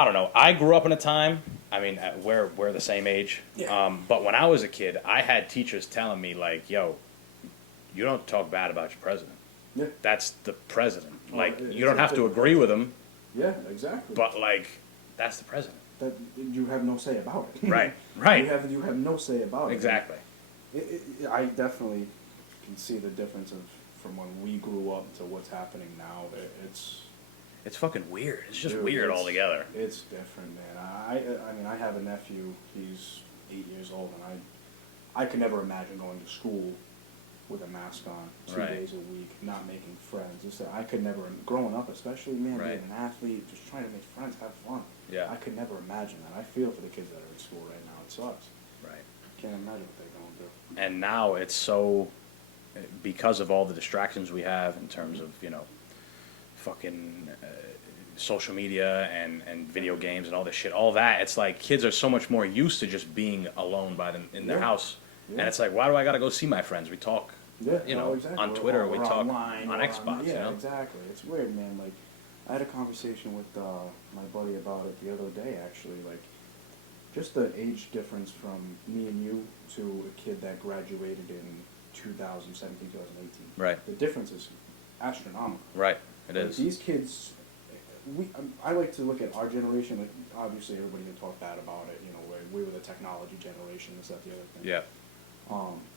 don't know. I grew up in a time. I mean, we're the same age. Yeah. But when I was a kid, I had teachers telling me yo, you don't talk bad about your president. Yeah. That's the president. You don't have to agree with him. Yeah, exactly. But that's the president. That you have no say about it. Right. You have no say about it. Exactly. I definitely can see the difference from when we grew up to what's happening now. It's fucking weird. It's just Dude, weird altogether. It's different, man. I have a nephew. He's 8 years old, and I could never imagine going to school with a mask on 2 days a week, not making friends. I could never, growing up especially, man, being an athlete, just trying to make friends, have fun. Yeah. I could never imagine that. I feel for the kids that are in school right now. It sucks. Right. Can't imagine what they're going through. And now it's so, because of all the distractions we have in terms of, fucking social media and video games and all this shit, all that, it's kids are so much more used to just being alone by them in their house. Yeah. And it's why do I got to go see my friends? We talk, exactly. on Twitter, we talk online, on Xbox, exactly. It's weird, man. I had a conversation with my buddy about it the other day, actually. Just the age difference from me and you to a kid that graduated in 2017, 2018. Right. The difference is astronomical. Right. It Like, is. these kids, I like to look at our generation. Like, obviously, everybody can talk bad about it. You know, we were the technology generation. This, that, the other thing. Yeah.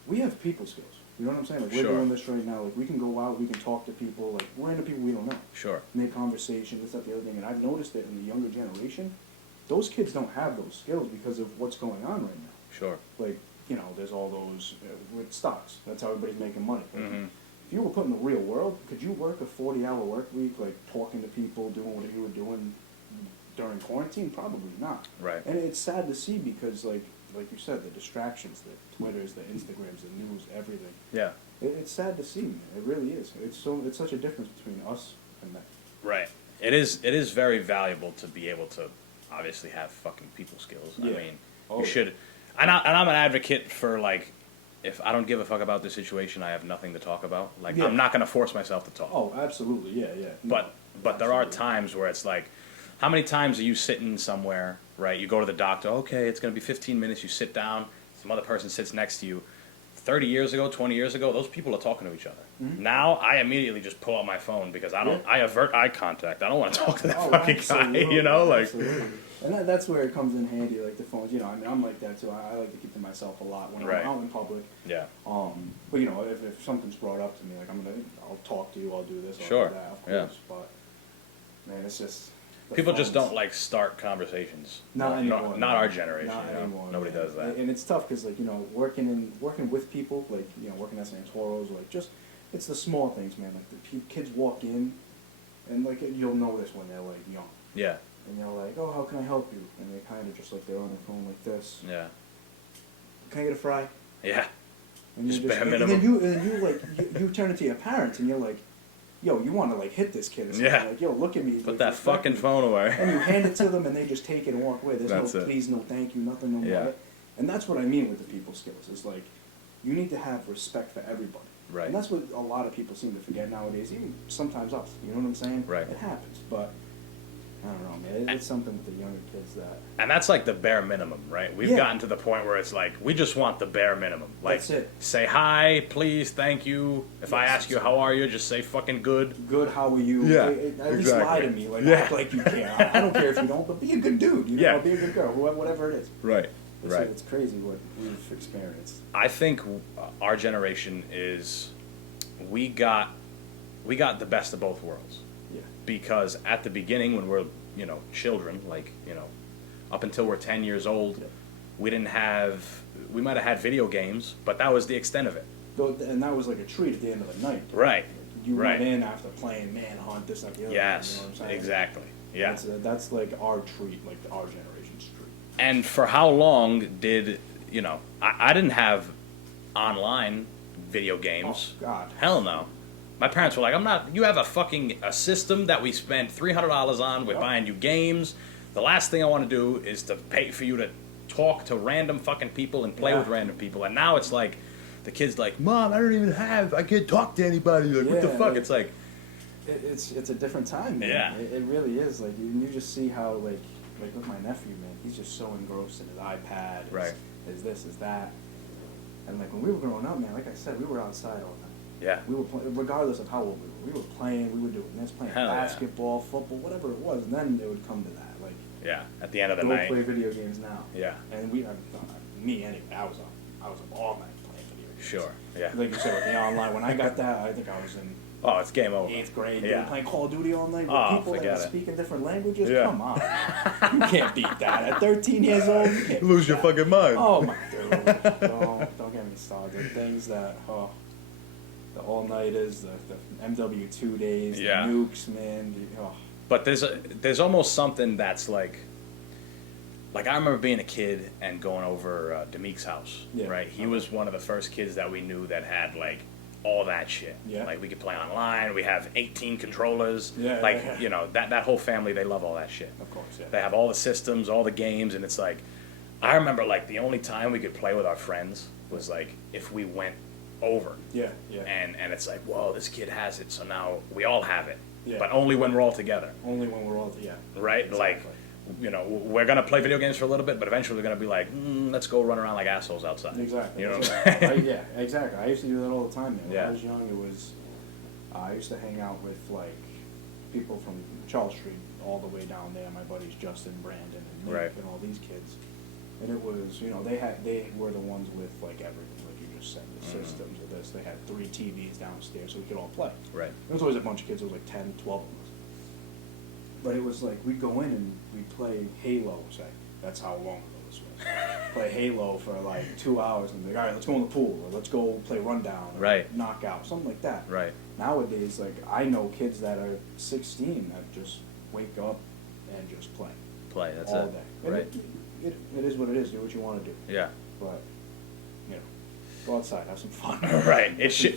We have people skills. You know what I'm saying? Like, we're Sure. doing this right now. Like, we can go out, we can talk to people. Like, random people we don't know. Sure. Make conversation. This, that, the other thing. And I've noticed that in the younger generation, those kids don't have those skills because of what's going on right now. Sure. Like, you know, there's all those with stocks. That's how everybody's making money. Like, Mhm. if you were put in the real world, could you work a 40-hour work week, like talking to people, doing what you were doing during quarantine? Probably not. Right. And it's sad to see because, like you said, the distractions, the Twitters, the Instagrams, the news, everything. Yeah. It's sad to see, man. It really is. It's such a difference between us and them. Right. It is very valuable to be able to obviously have fucking people skills. Yeah. I mean, Oh, you yeah. should. And I'm an advocate for, like, if I don't give a fuck about the situation, I have nothing to talk about. Like, Yeah. I'm not going to force myself to talk. Oh, absolutely. Yeah, yeah. No, But there are absolutely. times where it's like, how many times are you sitting somewhere, right? You go to the doctor, okay, it's going to be 15 minutes, you sit down, some other person sits next to you. 30 years ago, 20 years ago, those people are talking to each other. Mm-hmm. Now, I immediately just pull out my phone because I Yeah. avert eye contact. I don't want to talk to that Oh, fucking absolutely, guy, you know? Like, absolutely. And that's where it comes in handy, like the phones. You know, I mean, I'm like that too. I like to keep to myself a lot when Right. I'm out in public. yeah, But you know, if something's brought up to me, like I'll talk to you, I'll do this, I'll Sure, do that, of yeah. course. But man, it's just the people just phones. don't like start conversations. Not No, anymore. not our generation. Not you know? anymore. Nobody man. does that. And it's tough because, like, you know, working with people, like, you know, working at Santoro's, like, just it's the small things, man. Like the kids walk in, and like you'll know this when they're like young, Yeah, and they're like, "Oh, how can I help you?" And they're kind of just like they're on their phone like this. yeah, Can I get a fry? yeah. And Just you're bare and minimum. then you like you turn it to your parents, and you're like, "Yo, you want to like hit this kid?" Or something. Yeah. Like, "Yo, look at me." Put like, that respect fucking me. phone away. And you hand it to them, and they just take it and walk away. There's That's no it. please, no thank you, nothing, no Yeah. what. And that's what I mean with the people skills. It's like you need to have respect for everybody. Right. And that's what a lot of people seem to forget nowadays. Even sometimes us. You know what I'm saying? Right. It happens, but I don't know, man. It's something with the younger kids that. And that's like the bare minimum, right? We've Yeah. gotten to the point where it's like, we just want the bare minimum. Like, That's it. say hi, please, thank you. If I Yes, ask you how are you, just say fucking good. Good, how are you? Yeah, At least lie to exactly. me. Like, Yeah. act like you care. I don't care if you don't, but be a good dude. You know, Yeah. be a good girl, whatever it is. Right, It's crazy what we've experienced. I think our generation is, we got the best of both worlds. Yeah. Because at the beginning, when we're, children, like, up until we're 10 years old, Yeah. we might have had video games, but that was the extent of it. And that was like a treat at the end of the night. Right. You Right. went in after playing Manhunt, this, that, the other. Yes, You know what I'm saying? exactly. Yeah. That's like our treat, like our generation's treat. And for how long did, I didn't have online video games. Oh, God. Hell no. My parents were like, you have a system that we spent $300 on, we're Yep. buying you games. The last thing I want to do is to pay for you to talk to random fucking people and play Yeah. with random people. And now it's like, the kid's like, Mom, I can't talk to anybody. Like, what the Yeah, fuck? like- it's like, It's a different time, man. Yeah. It really is. Like you just see how like with my nephew, man, he's just so engrossed in his iPad. Right. His this, his that. And like when we were growing up, man, like I said, we were outside all night. yeah. We were playing, regardless of how old we were. We were playing. We were doing this, playing Hell yeah. basketball, football, whatever it was. And then it would come to that, like Yeah. At the end of the go night. play video games now. Yeah. And me anyway, I was up all night playing video games. Sure. Yeah. Like you said with the online, when I got that, I think I was in Oh, it's game over. 8th grade. Yeah. You're playing Call of Duty all night with Oh, people that forget are it. speaking different languages. Yeah. Come on, you can't beat that. At 13 years old, you can't Lose beat your that. fucking mind. Oh my dude, don't get me started. Things that the all nighters, the MW2 days, Yeah. the nukes, man. But there's almost something that's like I remember being a kid and going over Demek's house, Yeah. right? He was one of the first kids that we knew that had like all that shit. Yeah. Like we could play online. We have 18 controllers. Yeah, Like yeah. that whole family, they love all that shit. Of course, yeah. They have all the systems, all the games, and it's like I remember like the only time we could play with our friends was like if we went over. Yeah, yeah. And it's like, whoa, this kid has it, so now we all have it. Yeah. But only when we're all together. Only when we're all Right? Exactly. Like, we're going to play video games for a little bit, but eventually we're going to be like, let's go run around like assholes outside. Exactly. You know what I'm Exactly. saying? Yeah, exactly. I used to do that all the time, man. When Yeah. I was young, it was I used to hang out with like people from Charles Street all the way down there. My buddies Justin, Brandon, and Nick, Right. and all these kids. And it was, they were the ones with like everything, like you just said, the systems of this. They had 3 TVs downstairs so we could all play. Right. There was always a bunch of kids. There was like 10, 12 of us. But it was like we'd go in and we'd play Halo. Say that's how long ago this was. Play Halo for like 2 hours and be like, all right, let's go in the pool or let's go play Rundown. Or Right. Knockout, something like that. Right. Nowadays, like I know kids that are 16 that just wake up and just play. Play. That's all it. day. And Right. It is what it is. Do what you want to do. Yeah. But go outside, have some fun. Right. It should.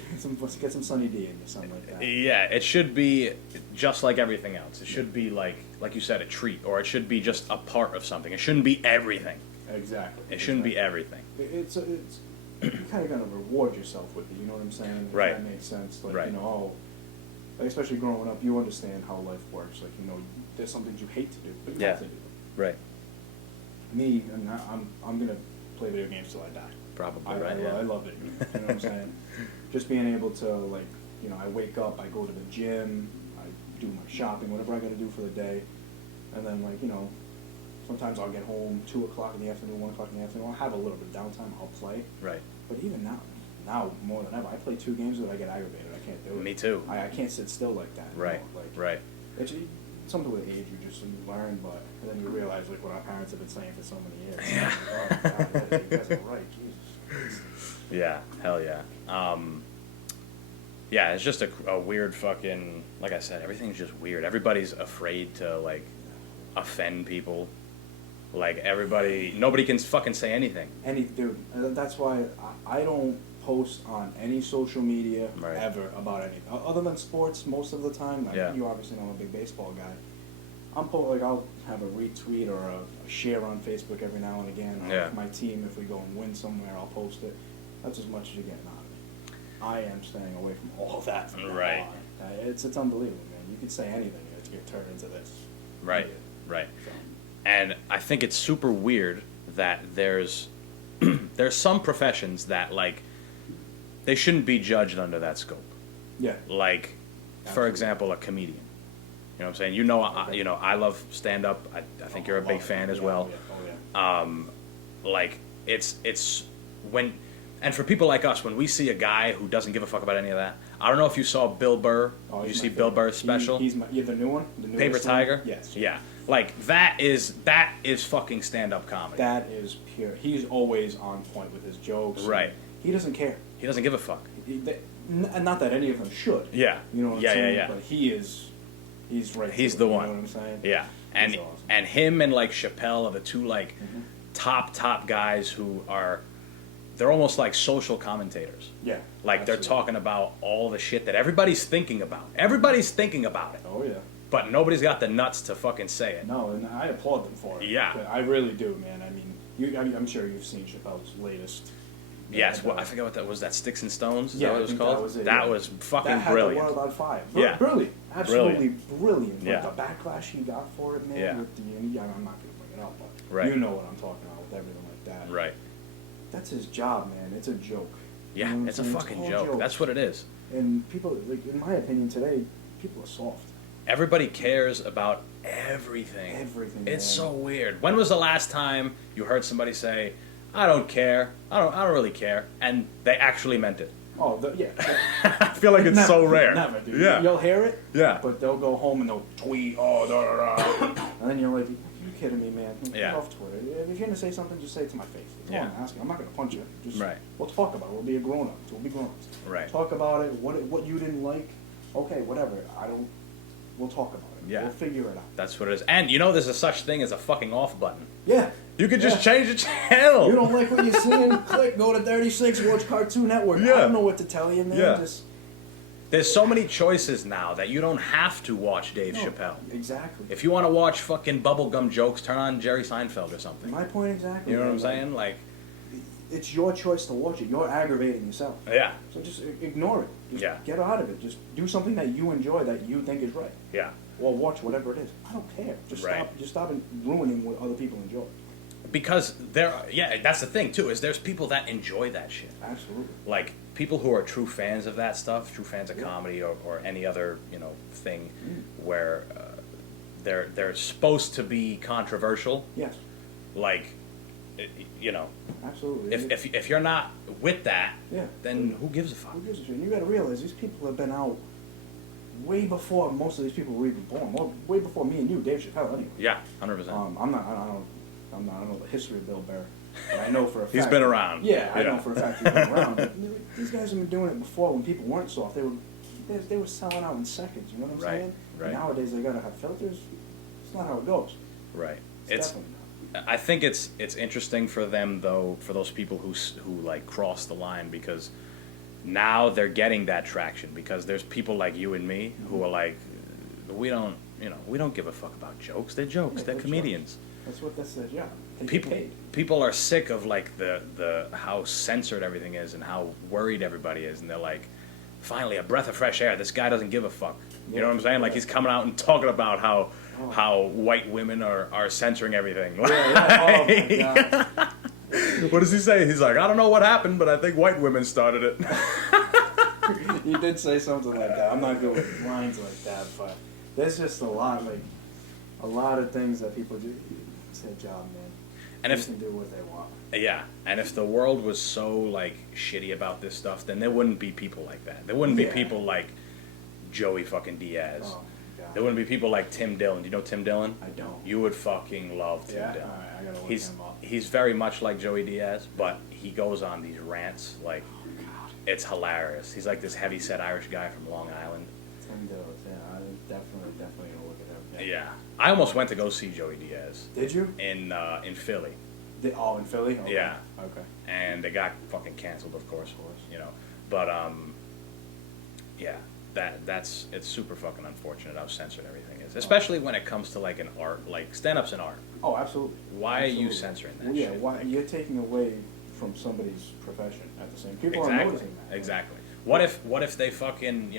Get some Sunny D in you, something like that. Yeah, it should be just like everything else. It should be like you said, a treat, or it should be just a part of something. It shouldn't be everything. Exactly. It shouldn't be everything. It's you kind of gonna reward yourself with it. You know what I'm saying? Right. If that makes sense. Like Right. Like especially growing up, you understand how life works. Like there's some things you hate to do, but you have to do them. Right. Me, I'm gonna play video games till I die. Probably, right, yeah. I love it. You know what I'm saying? Just being able to I wake up, I go to the gym, I do my shopping, whatever I got to do for the day, and then sometimes I'll get home 2 o'clock in the afternoon, 1 o'clock in the afternoon. I'll have a little bit of downtime. I'll play. Right. But even now more than ever, I play 2 games and I get aggravated. I can't do it. Me too. I can't sit still like that. Right. Right. It's something with age you learn, but then you realize what our parents have been saying for so many years. Yeah. Oh, God, you guys are right. Jesus. Yeah. Hell yeah. Yeah, it's just a weird fucking. Like I said, everything's just weird. Everybody's afraid to offend people. Nobody can fucking say anything. Dude, that's why I don't post on any social media Right. ever about anything other than sports most of the time. Yeah. You obviously know I'm a big baseball guy. I'll have a retweet or a share on Facebook every now and again. Or Yeah. if my team, if we go and win somewhere, I'll post it. That's as much as you're getting out of me. I am staying away from all of that. From now Right. on. It's unbelievable, man. You could say anything and it's get turned into this. Right. Right. So, And I think it's super weird that there's some professions that they shouldn't be judged under that scope. yeah. For Absolutely. example, a comedian. You know what I'm saying? I love stand up. I think you're a big fan as well. Oh yeah. It's when, and for people like us, when we see a guy who doesn't give a fuck about any of that. I don't know if you saw Bill Burr. Oh, Did you he's see my Bill favorite. Burr's special? He's the new one? The Paper newest one? Tiger? Yes. Yeah. That is fucking stand up comedy. That is pure. He's always on point with his jokes. Right. He doesn't care. He doesn't give a fuck. Not that any of them should. Yeah. You know what Yeah, I'm saying? yeah. But he's right. He's to the it, one. You know what I'm saying? Yeah. And He's awesome. and him and Chappelle are the two top guys who are they're almost like social commentators. Yeah. They're absolutely. talking about all the shit that everybody's thinking about. Everybody's thinking about it. Oh yeah. But nobody's got the nuts to fucking say it. No, and I applaud them for it. Yeah. I really do, man. I mean, I'm sure you've seen Chappelle's latest. Yes, well, I forget what that was. That Sticks and Stones? Is Yeah, that what I it was think called? that was it, That yeah. was fucking That had brilliant. the world on fire. Yeah. Brilliant. Absolutely brilliant. Yeah. But the backlash he got for it, man, Yeah. with I'm not going to bring it up, but Right. you know what I'm talking about with everything like that. Right. That's his job, man. It's a joke. Yeah, You know what I'm it's a saying? fucking all joke. jokes. That's what it is. And people, in my opinion today, people are soft. Everybody cares about everything. Everything, It's man. so weird. When was the last time you heard somebody say, "I don't care. I don't really care," and they actually meant it? Oh, yeah. I feel like it's Never, so rare. Never, dude. Yeah. You'll hear it. Yeah. But they'll go home and they'll tweet, oh, da da da. And then you're like, you kidding me, man? Get Yeah. off Twitter. If you're gonna say something, just say it to my face. That's all Yeah. I'm asking. I'm not gonna punch you. Just Right. We'll talk about it. We'll be a grown up. We'll be grown ups. Right. Talk about it. What you didn't like. Okay, whatever. We'll talk about it. Yeah. We'll figure it out. That's what it is. And there's a such thing as a fucking off button. Yeah. You could just Yeah. change the channel. You don't like what you're seeing? Click. Go to 36. Watch Cartoon Network. Yeah. I don't know what to tell you, man. Yeah. Just There's so many choices now that you don't have to watch Dave no, Chappelle. Exactly. If you want to watch fucking bubblegum jokes, turn on Jerry Seinfeld or something. My point exactly. You know what I'm man. saying? It's your choice to watch it. You're aggravating yourself. Yeah. So just ignore it. Just Yeah. get out of it. Just do something that you enjoy that you think is right. Yeah. Or watch whatever it is. I don't care. Just Right. stop. Just stop ruining what other people enjoy. because that's the thing too, is there's people that enjoy that shit. Absolutely. Like people who are true fans of that stuff, true fans of comedy or any other thing where they're supposed to be controversial. Yes. Like, Absolutely. if you're not with that, Yeah. then who gives a fuck? Who gives a shit? You got to realize these people have been out way before most of these people were even born. Way before me and you, Dave Chappelle, anyway. Yeah, 100%. I don't know the history of Bill Burr, but I know for a fact He's been around. Yeah, I know for a fact he's been around. But these guys have been doing it before when people weren't soft. They were selling out in seconds. You know what I'm saying? Right. Nowadays they gotta have filters. It's not how it goes. Right. It's definitely not. I think it's interesting for them though, for those people who like cross the line, because now they're getting that traction, because there's people like you and me who are like, we don't give a fuck about jokes. They're jokes. Yeah, they're comedians. Jokes. That's their job. They get paid. People are sick of like the how censored everything is and how worried everybody is, and they're like, finally a breath of fresh air. This guy doesn't give a fuck. You know what I'm saying? Like he's coming out and talking about how white women are censoring everything. Yeah. Oh my God. What does he say? He's like, I don't know what happened, but I think white women started it. He did say something like that. I'm not good with lines like that, but there's just a lot of things that people do. It's their job, man. And they if can do what they want. Yeah, and if the world was so like shitty about this stuff, then there wouldn't be people like that. There wouldn't be people like Joey fucking Diaz. Oh, God. There wouldn't be people like Tim Dillon. Do you know Tim Dillon? I don't. You would fucking love Tim Dillon. All right, I gotta look him up. He's very much like Joey Diaz, but he goes on these rants like it's hilarious. He's like this heavy-set Irish guy from Long Island. Tim Dillon, yeah, I'm definitely gonna look it up. Yeah, I almost went to go see Joey Diaz. Did you? In Philly. In Philly? Okay. Yeah. Okay. And they got fucking canceled, of course. But yeah, it's super fucking unfortunate how censored everything is, especially when it comes to like an art, like stand-up's an art. Oh, absolutely. Why are you censoring that? Well, yeah, shit? why you're taking away from somebody's profession at the same. People are Exactly. noticing that. Exactly. What if they fucking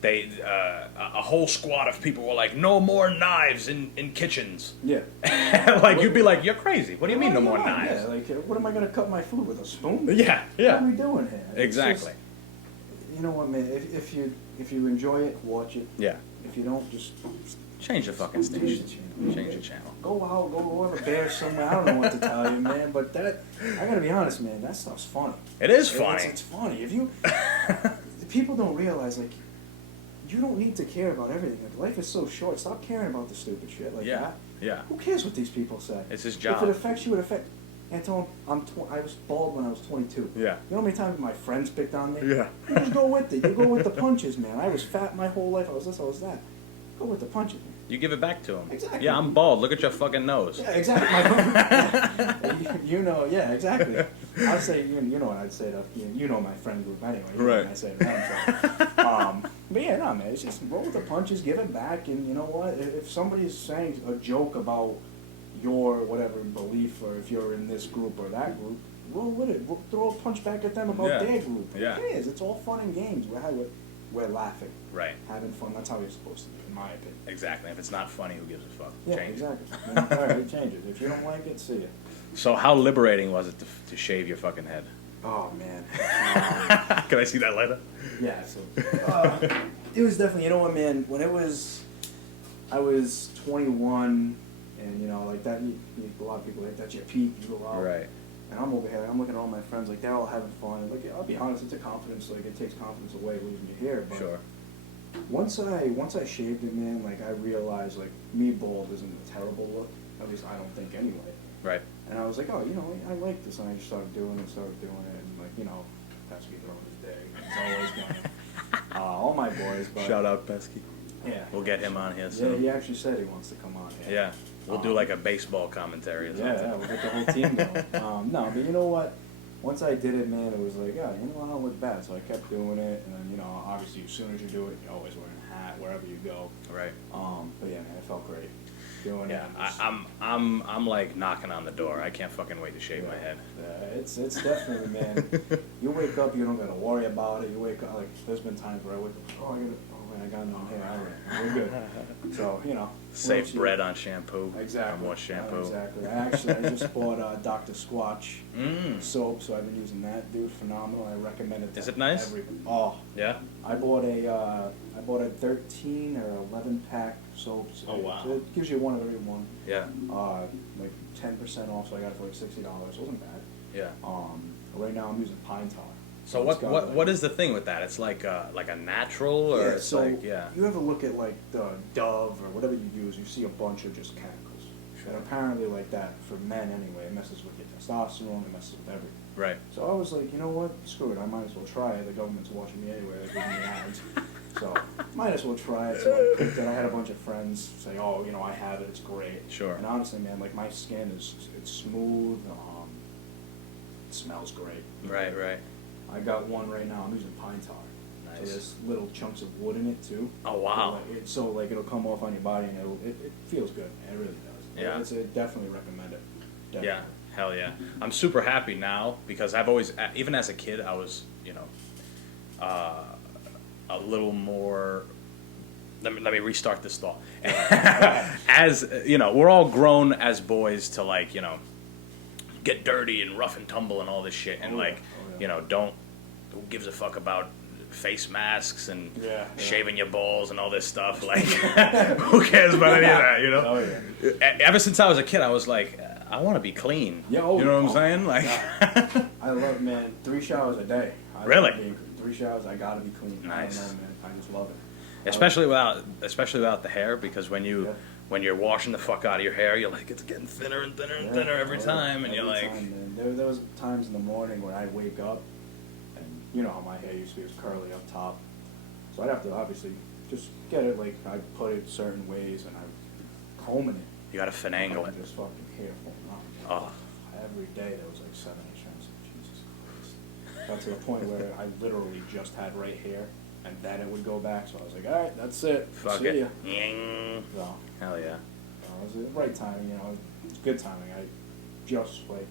they a whole squad of people were like, no more knives in kitchens. Yeah. Like you'd be like, you're crazy. What do you mean no more Yeah, knives? like what am I gonna cut my food with, a spoon? Yeah. What are we doing here? It's Exactly. just, you know what, man? If you enjoy it, watch it. Yeah. If you don't, just Change the fucking station. Change Change the channel. go out, go have a bear somewhere. I don't know what to tell you, man. But I gotta be honest, man. That stuff's funny. It is funny. It's funny. If you people don't realize, like, you don't need to care about everything. Like, life is so short. Stop caring about the stupid shit like that. Yeah. Who cares what these people say? It's his job. If it affects you, it affects. Anton, I was bald when I was 22. Yeah. You know how many times my friends picked on me? Yeah. You just go with it. You go with the punches, man. I was fat my whole life. I was this, I was that. Go with the punches, man. You give it back to him. Exactly. Yeah, I'm bald. Look at your fucking nose. Yeah, exactly. Yeah, exactly. I'd say, you know what I'd say to, you know my friend group anyway. You know Right. what I say to them, so. But yeah, no, man, it's just roll with the punches, give it back, and you know what? If somebody's saying a joke about your whatever belief, or if you're in this group or that group, roll with it. Throw a punch back at them about Yeah. their group. Yeah. Who cares? It's all fun and games. We're laughing, Right. having fun. That's how you're supposed to be, in my opinion. Exactly. If it's not funny, who gives a fuck? Yeah, Change it. exactly. All right, change it. If you don't like it, see it. So how liberating was it to shave your fucking head? Oh man. Can I see that later? Yeah, so it was definitely, you know what, man, when I was 21, and you know, like that, a lot of people like that's your peak, you go out, Right. and I'm over here, I'm looking at all my friends, like they're all having fun, and like, I'll be honest, it's a confidence, like it takes confidence away losing your hair, but Sure. once I shaved it, man, like I realized, like, me bald isn't a terrible look, at least I don't think anyway. Right. And I was like, oh, you know, I like this, and I just started doing it, and like, you know, Pesky throwing his day. It's always going. All my boys, but Shout out Pesky. yeah, We'll get him on here yeah, soon. he actually said he wants to come on here. Yeah. We'll do like a baseball commentary or something. Yeah, we'll get the whole team going. No, but you know what? Once I did it, man, it was like, oh, you know, I don't look bad, so I kept doing it, and then, you know, obviously, as soon as you do it, you're always wearing a hat wherever you go. Right. But yeah, man, it felt great doing Yeah. it. I'm like knocking on the door. I can't fucking wait to shave my head. It's definitely, man. You wake up, you don't gotta worry about it. You wake up, like, there's been times where I wake up, oh, I I got no hair. All right, we're good. So, you know. Save we'll bread on shampoo. Exactly. More shampoo. Exactly. I just bought Dr. Squatch soap, so I've been using that. Dude, phenomenal. I recommend it to Is it nice? everybody. Oh. Yeah? I bought a 13 or 11 pack soaps. Oh, wow. It gives you one of every one. Yeah. Like 10% off, so I got it for like $60. It wasn't bad. Yeah. Right now I'm using pine tar. So what is the thing with that? It's like a natural, or Yeah, it's so like, yeah. you ever look at like the Dove or whatever you use, you see a bunch of just chemicals. And apparently like that, for men anyway, it messes with your testosterone, it messes with everything. Right. So I was like, you know what, screw it, I might as well try it. The government's watching me anyway, they're giving me ads. So might as well try it. So I picked it. I had a bunch of friends say, oh, you know, I have it, it's great. Sure. And honestly, man, like my skin it's smooth, it smells great. Right, right. I got one right now. I'm using pine tar. Nice. So there's little chunks of wood in it too. Oh, wow. So like it'll come off on your body and it feels good. It really does. Yeah. It's definitely recommend it. Definitely. Yeah, hell yeah. I'm super happy now because I've always, even as a kid, I was, you know, a little more. Let me restart this thought. As you know, we're all grown as boys to, like, you know, get dirty and rough and tumble and all this shit, and you know, who gives a fuck about face masks and shaving your balls and all this stuff? Like, who cares about any of that, you know? Oh, yeah. Ever since I was a kid, I was like, I want to be clean. Yeah, you know what I'm saying? Like, I love it, man. 3 showers a day. Really? 3 showers, I gotta be clean. Nice. I don't know, man. I just love it. especially without the hair, because when you're washing the fuck out of your hair, you're like, it's getting thinner and thinner and thinner every time, and you're like, there was times in the morning where I'd wake up, and you know how my hair used to be, it was curly up top, so I'd have to obviously just get it, like, I'd put it certain ways, and I'd combing it. you gotta finagle it. Just fucking hair falling out. Oh. Every day there was like 7 inches. Jesus Christ. Got to the point where I literally just had right hair, and then it would go back, so I was like, alright, that's it. Fuck See it. ya. Ying. So, Hell yeah. it was the right timing, you know, it's good timing. I just, like,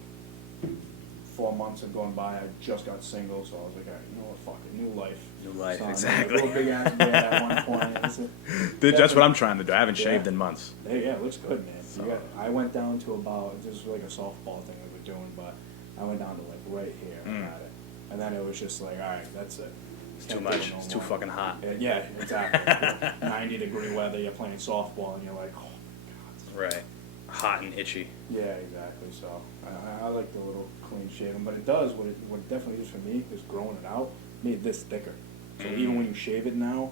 4 months had gone by, I just got single, so I was like, alright, you know what, fuck it, new life. New life, So, exactly. A little big ass beard at one point. Dude, that's what I'm trying to do. I haven't shaved in months. Yeah, it looks good, man. So. I went down to about, this was like a softball thing we were doing, but I went down to like right here and got it. And then it was just like, alright, that's it. It's too much. It's too fucking hot. Yeah, exactly. 90-degree weather, you're playing softball, and you're like, oh my god. Right. Hot and itchy. Yeah, exactly. So I like the little clean shaving, but it does what it definitely does for me is growing it out made this thicker. So even when you shave it now,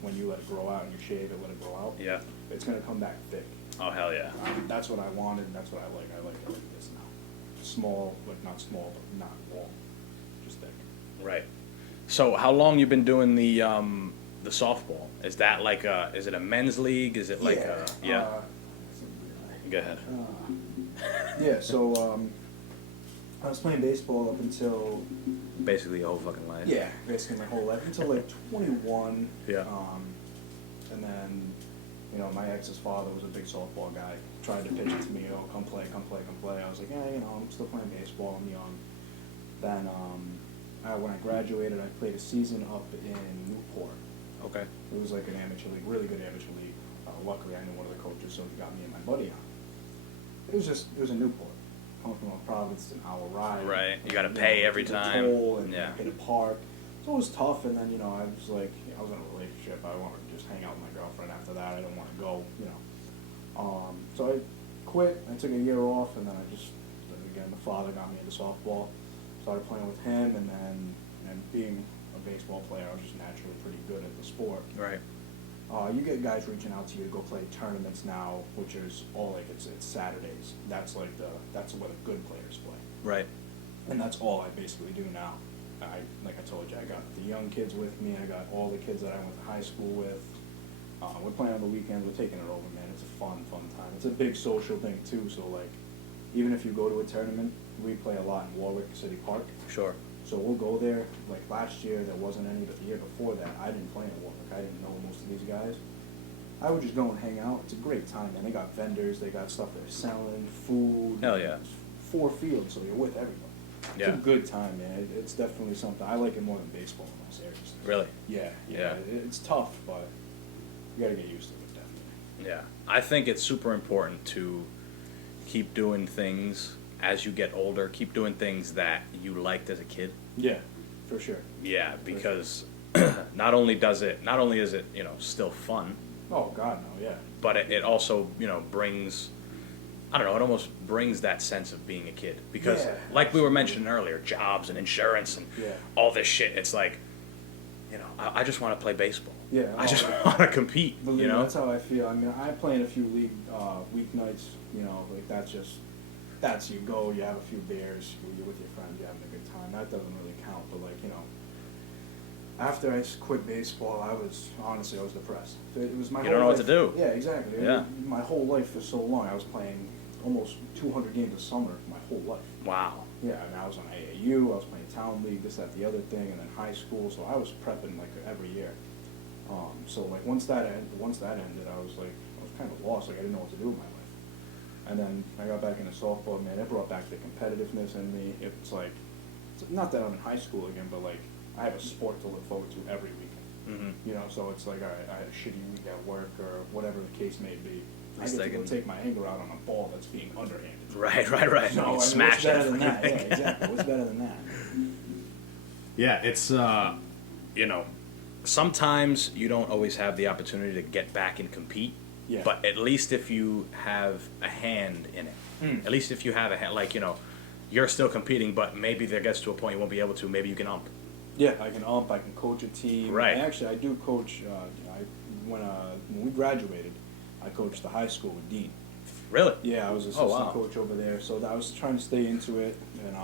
when you let it grow out and you shave it, let it grow out, Yeah. it's gonna come back thick. Oh, hell yeah. That's what I wanted, and that's what I like. I like it like this now. Small, like not small, but not long, just thick. Right. So how long you been doing the softball? Is that like is it a men's league? Is it like Go ahead. Yeah, so I was playing baseball up until Basically your whole fucking life. yeah, basically my whole life until like 21. Yeah. And then, you know, my ex's father was a big softball guy. Tried to pitch it to me, oh, come play, come play, come play. I was like, yeah, you know, I'm still playing baseball. I'm young. Then when I graduated, I played a season up in Newport. Okay. It was like an amateur league, really good amateur league. Luckily, I knew one of the coaches, so he got me and my buddy on. It was in Newport. Coming from Providence, an hour ride. Right. You got to pay every the time. toll and Yeah. hit a park. So it was tough, and then, you know, I was like, I was in a relationship. I wanted to just hang out with my girlfriend after that. I didn't want to go, you know. So I quit. I took a year off, and then again, the father got me into softball. Started playing with him, and then being a baseball player, I was just naturally pretty good at the sport. Right. You get guys reaching out to you to go play tournaments now, which is all like it's Saturdays. That's where the good players play. Right. And that's all I basically do now. Like I told you, I got the young kids with me. I got all the kids that I went to high school with. We're playing on the weekends. We're taking it over, man. It's a fun time. It's a big social thing too. So like, even if you go to a tournament, we play a lot in Warwick City Park. Sure. So we'll go there. Like last year, there wasn't any, but the year before that, I didn't play in Warwick. I didn't know most of these guys. I would just go and hang out. It's a great time, man. They got vendors. They got stuff they're selling, food. Hell yeah. It's 4 fields, so you're with everybody. It's a good time, man. It's definitely something. I like it more than baseball, in all seriousness. Really? Yeah. Yeah. It's tough, but you got to get used to it, definitely. Yeah. I think it's super important to keep doing things as you get older. Keep doing things that you liked as a kid. Yeah, for sure. Yeah, because not only is it, you know, still fun, Oh, God, no, yeah. but it also, you know, brings, I don't know, it almost brings that sense of being a kid. Because, Yeah, like we were mentioning earlier, jobs and insurance and Yeah. all this shit, it's like, you know, I just want to play baseball. Yeah, I just want to compete, Believe you me, know? that's how I feel. I mean, I play in a few league weeknights. You know, like that's you go, you have a few beers, you're with your friends, you're having a good time. That doesn't really count, but like, you know, after I quit baseball, I was depressed. It was my You whole don't know what life. to do. Yeah, exactly. Yeah. My whole life for so long, I was playing almost 200 games a summer my whole life. Wow. Yeah, I mean, I was on AAU, I was playing town league, this, that, the other thing, and then high school. So I was prepping like every year. So like once that ended, I was kind of lost. Like I didn't know what to do with my life. And then I got back into softball. Man, it brought back the competitiveness in me. It's like, not that I'm in high school again, but like I have a sport to look forward to every weekend. Mm-hmm. You know, so it's like, all right, I had a shitty week at work or whatever the case may be. I Least get they to go can- take my anger out on a ball that's being underhanded. Right. No, You I can mean, smash what's better it. than that? Yeah, exactly. What's better than that? Yeah, it's, you know, sometimes you don't always have the opportunity to get back and compete. Yeah. But at least if you have a hand in it, at least if you have a hand, like, you know, you're still competing, but maybe there gets to a point you won't be able to, maybe you can ump. Yeah, I can ump. I can coach a team. Right. I do coach. When we graduated, I coached the high school with Dean. Really? Yeah, I was assistant coach over there. So I was trying to stay into it, and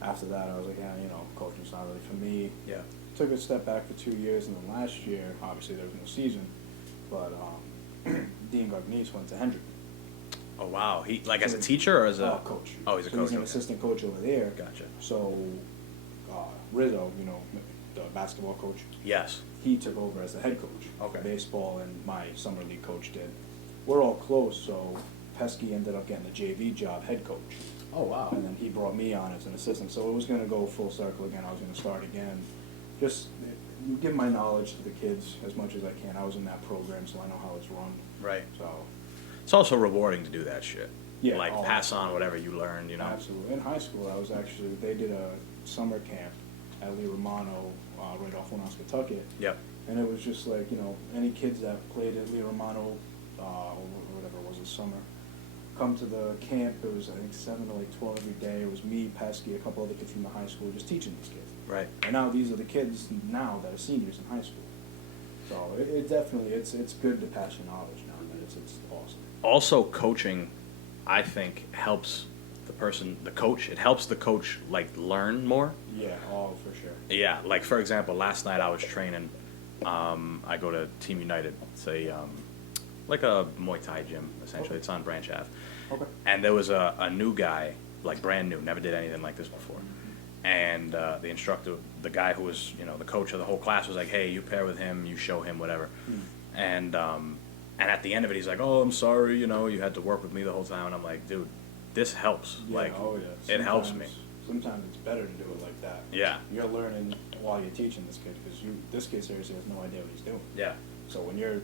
after that, I was like, yeah, you know, coaching's not really for me. Yeah. Took a step back for 2 years, and then last year, obviously there was no season, but Dean Gagnice went to Hendrick. Oh, wow. He, like, as a teacher or as a... Coach. Oh, he's a So coach. He's an Okay. assistant coach over there. Gotcha. So Rizzo, you know, the basketball coach, Yes. he took over as the head coach. Okay. Baseball, and my summer league coach did. We're all close, so Pesky ended up getting the JV job, head coach. Oh, wow. And then he brought me on as an assistant. So it was going to go full circle again. I was going to start again. Just give my knowledge to the kids as much as I can. I was in that program, so I know how it's run. Right. So, It's also rewarding to do that shit. Yeah, Like, oh, pass on whatever you learned, you know? absolutely. In high school, they did a summer camp at Lee Romano, right off Woonsocket. Yep. And it was just like, you know, any kids that played at Lee Romano, or whatever it was this summer, come to the camp. It was, I think, 7 to like 12 every day. It was me, Pesky, a couple other kids from the high school, just teaching these kids. Right. And now these are the kids now that are seniors in high school. So it definitely, it's good to pass your knowledge now. It's awesome. Also, coaching, I think, helps the coach. It helps the coach, like, learn more. Yeah, oh, for sure. Yeah, like, for example, last night I was training. I go to Team United. It's like a Muay Thai gym, essentially. Okay. It's on Branch Ave. Okay. And there was a new guy, like brand new, never did anything like this before. And the instructor, the guy who was, you know, the coach of the whole class was like, hey, you pair with him, you show him, whatever. And at the end of it, he's like, oh, I'm sorry, you know, you had to work with me the whole time. And I'm like, dude, this helps. Yeah, Like, oh, yeah. it helps me. Sometimes it's better to do it like that. Yeah. You're learning while you're teaching this kid, because this kid seriously has no idea what he's doing. Yeah. So when you're,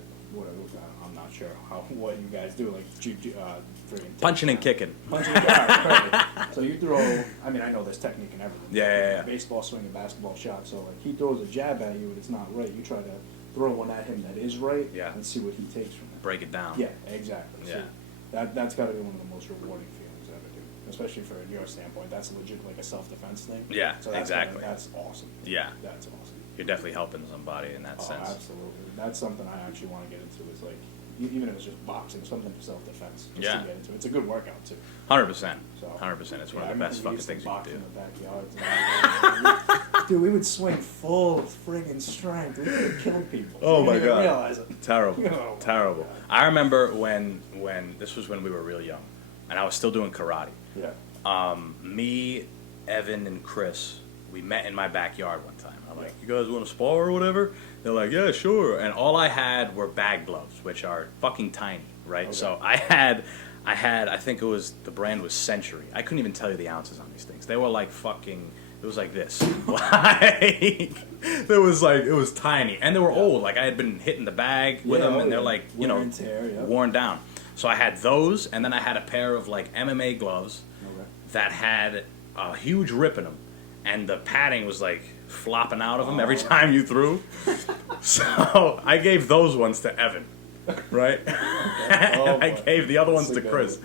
I'm not sure what you guys do, like friggin' Punching and kicking. Punching and kicking. Perfect. So you throw. I mean, I know there's technique and everything. Yeah. Baseball swing, a basketball shot. So like he throws a jab at you and it's not right. You try to throw one at him that is right. Yeah. And see what he takes from it. Break it down. Yeah, exactly. Yeah. So that's got to be one of the most rewarding feelings I ever do, especially for your standpoint. That's legit like a self-defense thing. Yeah, So that's exactly. That's awesome. Yeah. That's awesome. You're definitely helping somebody in that Oh, sense. absolutely. That's something I actually want to get into. Is like even if it's just boxing, something for self-defense. Just Yeah. To get into. It's a good workout too. 100%. So 100%. It's one yeah, of the I best remember we fucking used to things you box can do. in the backyard. Dude, we would swing full friggin' strength. We could have killed people. Oh We my didn't even God. realize it. Terrible. Oh, my Terrible. God. I remember when this was when we were real young, and I was still doing karate. Yeah. Me, Evan, and Chris, we met in my backyard one time. I'm like, you guys want to spar or whatever? They're like, yeah, sure. And all I had were bag gloves, which are fucking tiny, right? Okay. So I think the brand was Century. I couldn't even tell you the ounces on these things. They were like fucking, it was like this. Like, it was tiny. And they were old. Like, I had been hitting the bag with them, and they're like, you know, worn down. So I had those, and then I had a pair of like MMA gloves that had a huge rip in them. And the padding was like flopping out of them every time you threw. So I gave those ones to Evan. Right? And I gave the other ones to Chris.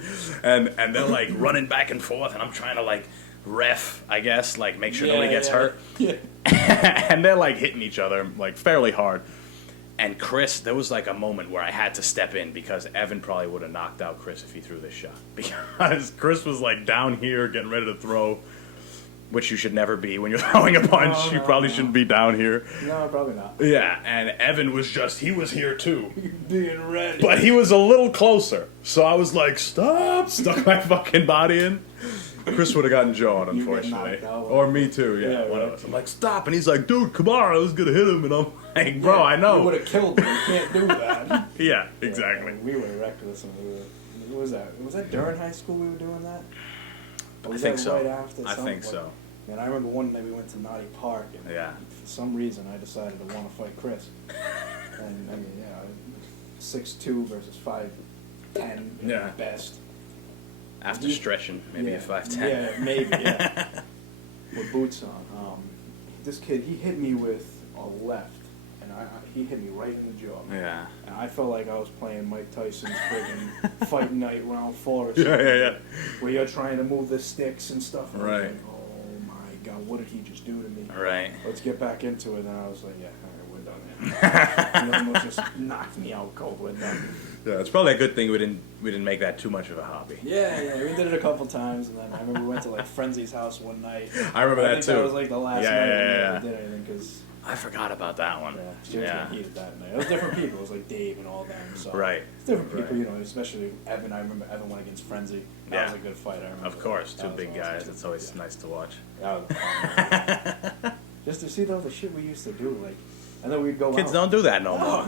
And they're like running back and forth, and I'm trying to like ref, I guess, like make sure nobody gets hurt. Yeah. And they're like hitting each other like fairly hard. And Chris, there was like a moment where I had to step in because Evan probably would have knocked out Chris if he threw this shot. Because Chris was like down here getting ready to throw, which you should never be when you're throwing a punch. You probably shouldn't be down here. No, probably not. Yeah, and Evan was he was here too. Being ready. But he was a little closer. So I was like, stop! Stuck my fucking body in. Chris would have gotten Joe, unfortunately. Or me too, yeah. One of us. I'm like, stop! And he's like, dude, come on, I was gonna hit him. And I'm like, bro, I know. You would have killed him. You can't do that. Yeah, exactly. We were reckless when we were. What was that? Was that during high school we were doing that? I think so. Right after I think so. And I remember one day we went to Naughty Park, and for some reason I decided to want to fight Chris. And I mean, 6'2" versus 5'10" at best. After stretching, maybe a 5'10". Yeah, maybe. Yeah. With boots on. This kid, he hit me with a left, and he hit me right in the jaw. Yeah. And I felt like I was playing Mike Tyson's friggin' Fight Night Round 4 or something. Yeah. Where you're trying to move the sticks and stuff. And right. Like, oh my God, what did he just do to me? Right. Let's get back into it. And I was like, yeah, all right, we're done here. He almost just knocked me out cold. We're done. Yeah, it's probably a good thing we didn't make that too much of a hobby. Yeah, we did it a couple times, and then I remember we went to like Frenzy's house one night. I remember that too. That was like the last night we did anything because I forgot about that one. Yeah, she was getting heated that night. It was different people. It was like Dave and all them. So right. It's different people, you know. Especially Evan. I remember Evan went against Frenzy. That was a good fight. I remember. Of course, two big guys. It's always nice to watch. That was fun. Just to see all the shit we used to do, like. And then we'd go Kids out. don't do that no more.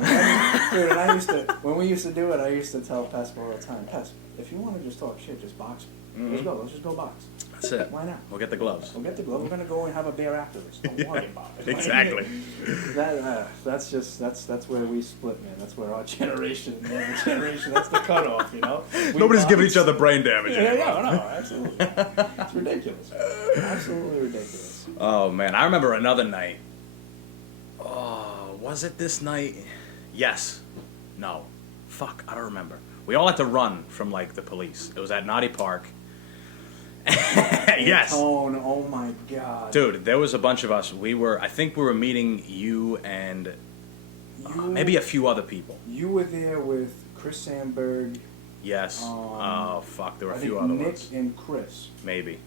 Dude, and when we used to do it, I used to tell Pascal all the time, Pes, if you want to just talk shit, just box me. Let's go. Let's just go box. That's it. Why not? We'll get the gloves. We're going to go and have a beer after this. Don't worry about it. Exactly. That's where we split, man. That's where our generation, that's the cutoff, you know? Nobody's giving each other brain damage anymore. No, absolutely. It's ridiculous. Absolutely ridiculous. Oh, man. I remember another night. Oh, was it this night? Yes. No. Fuck, I don't remember. We all had to run from, like, the police. It was at Naughty Park. Yes. Oh my God. Dude, there was a bunch of us. I think we were meeting you and maybe a few other people. You were there with Chris Sandberg. Yes. Oh, fuck, there were a few other ones. Nick and Chris. Maybe.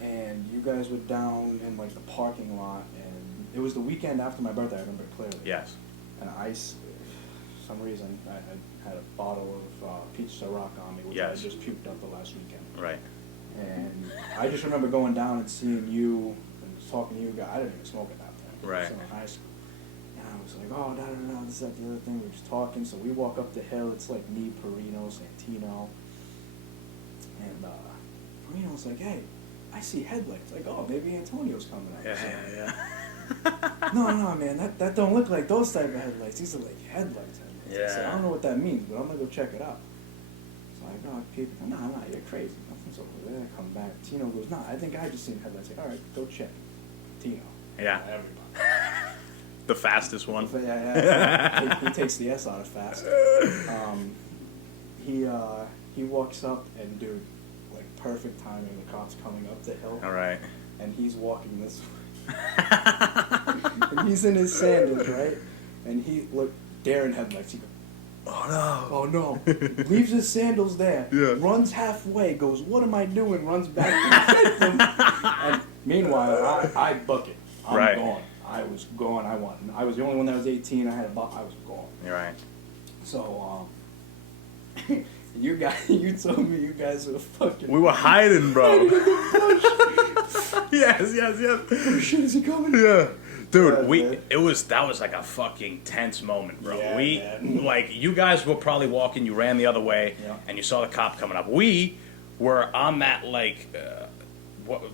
And you guys were down in, like, the parking lot, and it was the weekend after my birthday, I remember it clearly. Yes. And for some reason, I had a bottle of Peach Ciroc on me, which I just puked up the last weekend. Right. And I just remember going down and seeing you and talking to you guys. I didn't even smoke at that time. Right. I was in high school. And I was like, oh, this, that, the other thing. We were just talking. So we walk up the hill. It's like me, Perino, Santino. And Perino's like, hey, I see headlights. Like, oh, maybe Antonio's coming up. Yeah. No, man, that don't look like those type of headlights. These are like headlights. Yeah. I said, I don't know what that means, but I'm going to go check it out. So I go, people, no, you're crazy. Nothing's over there. I come back. Tino goes, no, I think I just seen headlights. Like, all right, go check. Tino. Yeah. Everybody. The fastest one. Yeah. He takes the S out of fast. He walks up and, dude, like perfect timing. The cop's coming up the hill. All right. And he's walking this way. And he's in his sandals, right? And Darren headlights. He goes, oh no. Leaves his sandals there. Yeah. Runs halfway. Goes, what am I doing? Runs back to get them. And meanwhile, I book it. I'm gone. I was gone. I was the only one that was 18. I had a buck. I was gone. You're right. So, you told me you guys were fucking. We were hiding, bro. Hiding in the bush. Yes. Oh shit, is he coming? Yeah. Dude, man. that was like a fucking tense moment, bro. Yeah, man. Like, you guys were probably walking, you ran the other way, Yeah. and you saw the cop coming up. We were on that, like,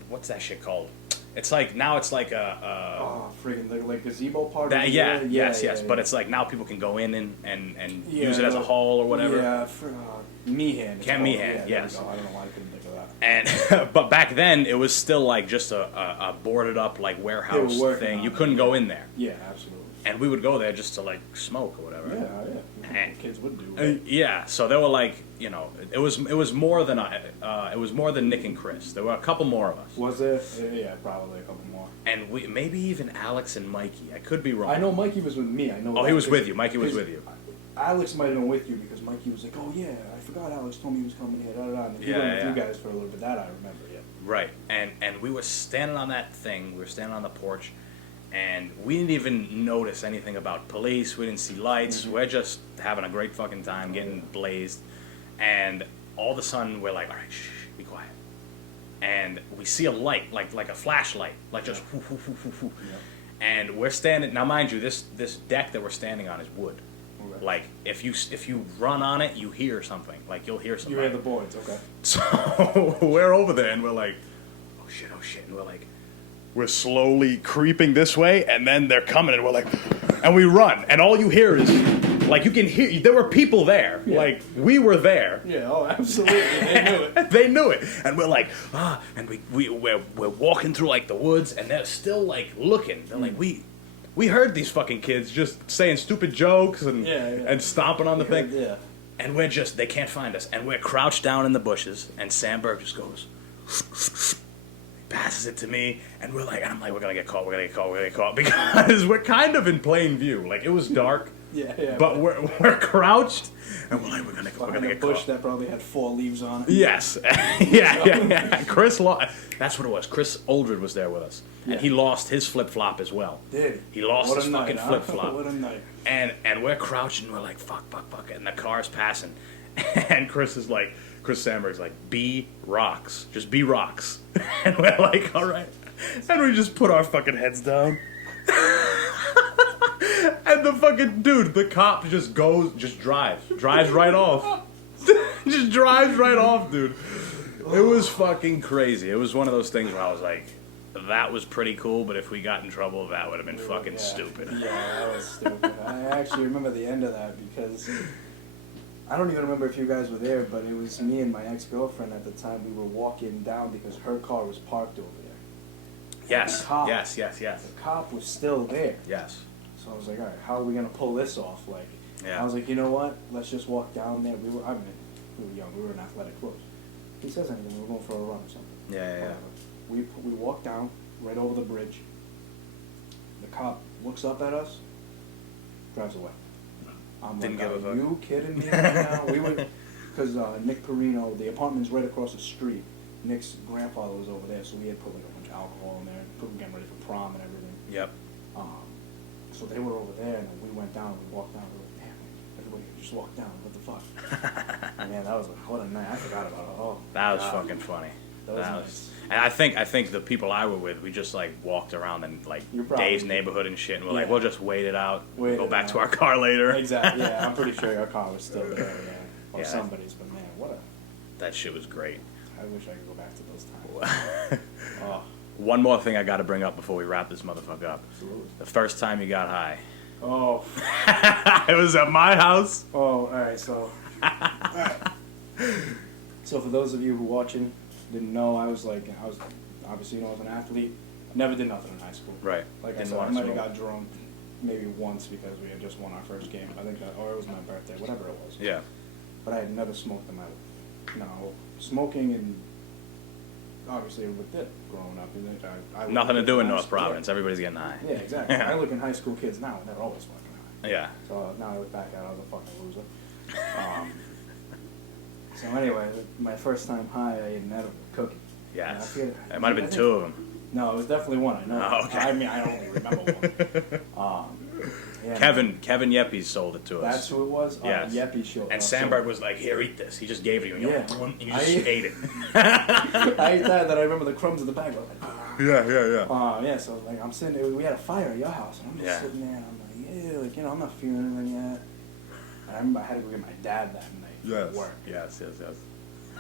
what's that shit called? It's like, now it's like a Oh, friggin' like gazebo part. that, of yeah, the yes, yeah, yes. yeah. But it's like, now people can go in and Yeah, use it as a hall or whatever. Yeah, Meehan. it's Camp called. Meehan, Yeah, there yes. we go. I don't know why I couldn't think of that. And but back then it was still like just a boarded up like warehouse working thing. on You it, couldn't go yeah. in there, Yeah, absolutely. and we would go there just to like smoke or whatever. Yeah, yeah. And- Kids would do. Right? Yeah, so they were like, you know, it was more than it was more than Nick and Chris. There were a couple more of us, Was there? Yeah, probably a couple more. and we maybe even Alex and Mikey. I could be wrong. I know Mikey was with me. I know. Oh, that he was 'cause- with you. Mikey was 'cause with you. Alex might have been with you because Mikey was like, "Oh yeah, I forgot Alex told me he was coming here." Da, da, da. And he Yeah, went with yeah. you guys for a little bit. That I remember. Yeah. Right, and we were standing on that thing. We were standing on the porch, and we didn't even notice anything about police. We didn't see lights. Mm-hmm. We're just having a great fucking time, getting blazed, and all of a sudden we're like, all right, shh, be quiet. And we see a light, like a flashlight, like just whoo, whoo, whoo, whoo, whoo. Yeah. And we're standing. Now, mind you, this deck that we're standing on is wood. Okay. Like if you run on it, you hear something. Like you'll hear You something. heard the boards, okay? So we're over there and we're like, oh shit, and we're like, we're slowly creeping this way, and then they're coming, and we're like, and we run, and all you hear is, like, you can hear, there were people there, Yeah. like, we were there. Yeah. Oh, absolutely. They knew it. They knew it, and we're like, and we're walking through, like, the woods, and they're still, like, looking. They're like, we heard these fucking kids just saying stupid jokes and Yeah, yeah. and stomping on the thing. Yeah. And we're just, they can't find us. And we're crouched down in the bushes, and Sandberg just goes, he passes it to me, and we're like, and I'm like, we're gonna get caught, because we're kind of in plain view. Like, it was dark, Yeah. Yeah. but we're crouched, and we're like, we're gonna behind a get bush caught. that probably had 4 leaves on it. Yes. yeah. Chris, that's what it was. Chris Oldred was there with us, Yeah. and he lost his flip-flop as well. Did He lost What his a night, fucking huh? flip-flop. What a night. And we're crouching, we're like, fuck, and the car's passing. And Chris Sandberg's like, be rocks. Just be rocks. And we're like, all right. And we just put our fucking heads down. And the fucking dude, the cop just drives right off. Just drives right off, dude. It was fucking crazy. It was one of those things where I was like, that was pretty cool, but if we got in trouble, that would have been fucking Yeah. stupid. Yeah, that was stupid. I actually remember the end of that because I don't even remember if you guys were there, but it was me and my ex-girlfriend at the time. We were walking down because her car was parked over there. Yes, The cop. yes. The cop was still there. Yes. So I was like, all right, how are we going to pull this off? Like, Yeah. I was like, you know what? Let's just walk down there. We were young. We were in athletic clothes. If he says anything, we're going for a run or something. Yeah. Whatever. We walk down right over the bridge. The cop looks up at us, drives away. I'm Didn't like, give a are fuck. you kidding me right now? We were, because Nick Perino, the apartment's right across the street. Nick's grandfather was over there, so we had put like a bunch of alcohol in there, getting ready for prom and everything. Yep. So they were over there, and then we went down. We walked down. We were like, damn, everybody just walked down. What the fuck? Man, that was like, what a night. I forgot about it. Oh, That was God. fucking funny. That was nice. And I think the people I were with, we just like walked around in like You're probably- Dave's neighborhood and shit, and we're like, Yeah. we'll just wait it out, Wait go it back out. to our car later. Exactly. Yeah, I'm pretty sure your car was still there. Yeah. Or Yeah. somebody's, but man, what a. That shit was great. I wish I could go back to those times. Oh, One more thing I got to bring up before we wrap this motherfucker up. absolutely. The first time you got high. Oh. It was at my house. Oh, all right. So. Alright. So for those of you who watching didn't know, I was obviously, you know, I was an athlete. Never did nothing in high school. Right. Like I Didn't said, I wanna might have smoke. got drunk maybe once because we had just won our first game. I think that, or it was my birthday, whatever it was. Yeah. But I had never smoked in my life. Now, smoking and obviously with it growing up, and I look Nothing to at do in high North school- Providence. Everybody's getting high. Yeah, exactly. I look in high school kids now, and they're always fucking high. Yeah. So now I look back at it, I was a fucking loser. So anyway, my first time high, I ate an edible cookie. And I Yes. forget- It might have I been think- two of them. No, it was definitely one. I know. Oh, okay. I mean, I only remember one. Yeah, Kevin Yepes sold it to us. That's who it was. Yes. Yeppy show. And Sandberg was like, "Here, eat this." He just gave it to you, and Yeah. you just I- ate it. I ate that. Then I remember the crumbs in the bag. I was like, Yeah, so like I'm sitting there, we had a fire at your house, and I'm just sitting there, and I'm like, yeah, like, you know, I'm not feeling anything yet. And I remember I had to go get my dad that night at work. Yes.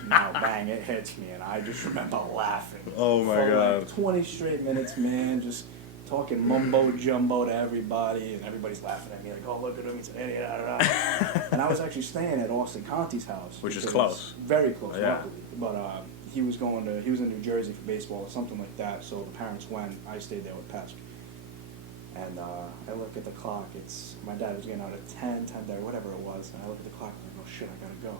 Now, bang, it hits me, and I just remember laughing. Oh my for God. like 20 straight minutes, man, just talking mumbo jumbo to everybody, and everybody's laughing at me like, oh, look at him, he's an idiot, da, da, da. And I was actually staying at Austin Conti's house. Which is close. Very close, Yeah. luckily. But he was in New Jersey for baseball or something like that, so the parents went, I stayed there with Pesk. And I look at the clock, my dad was getting out at 10:30, whatever it was, and I look at the clock and I go, shit, I gotta go.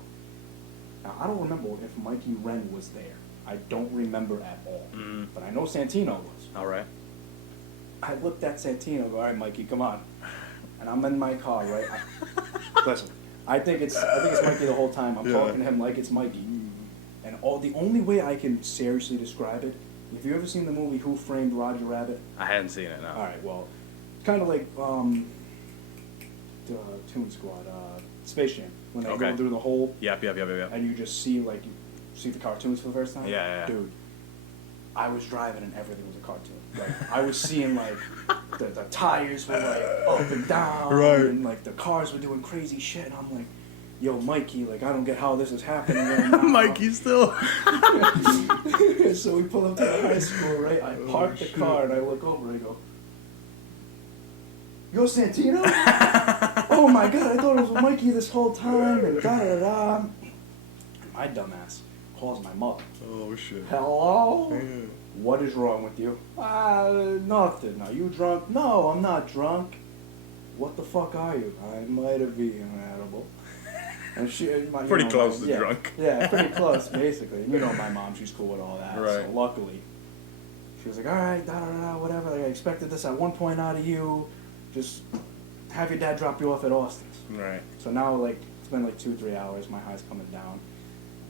Now, I don't remember if Mikey Wren was there. I don't remember at all. But I know Santino was. All right. I looked at Santino, go, all right, Mikey, come on. And I'm in my car, right? Listen, I think it's Mikey the whole time. I'm talking to him like it's Mikey. And the only way I can seriously describe it, have you ever seen the movie Who Framed Roger Rabbit? I hadn't seen it, no. All right, well, it's kind of like Toon Squad, Space Jam, when they go through the hole. Yep. And you just see the cartoons for the first time. Yeah. Dude, I was driving and everything was a cartoon. Like, I was seeing like the tires were like up and down, and like the cars were doing crazy shit, and I'm like, yo, Mikey, like, I don't get how this is happening right now. Mikey still. So we pull up to the high school, right? I park the car and I look over and I go, yo, Santino? Oh my God, I thought it was Mikey this whole time, and da-da-da. My dumbass calls my mother. Oh, shit. Hello? What is wrong with you? Nothing. Are you drunk? No, I'm not drunk. What the fuck are you? I might have eaten an edible. And pretty close to drunk. Yeah, pretty close, basically. And you know my mom, she's cool with all that. Right. So luckily, she was like, all right, da-da-da, whatever. Like, I expected this at one point out of you. Just have your dad drop you off at Austin's. Right. So now, like, it's been like 2-3 hours. My high's coming down.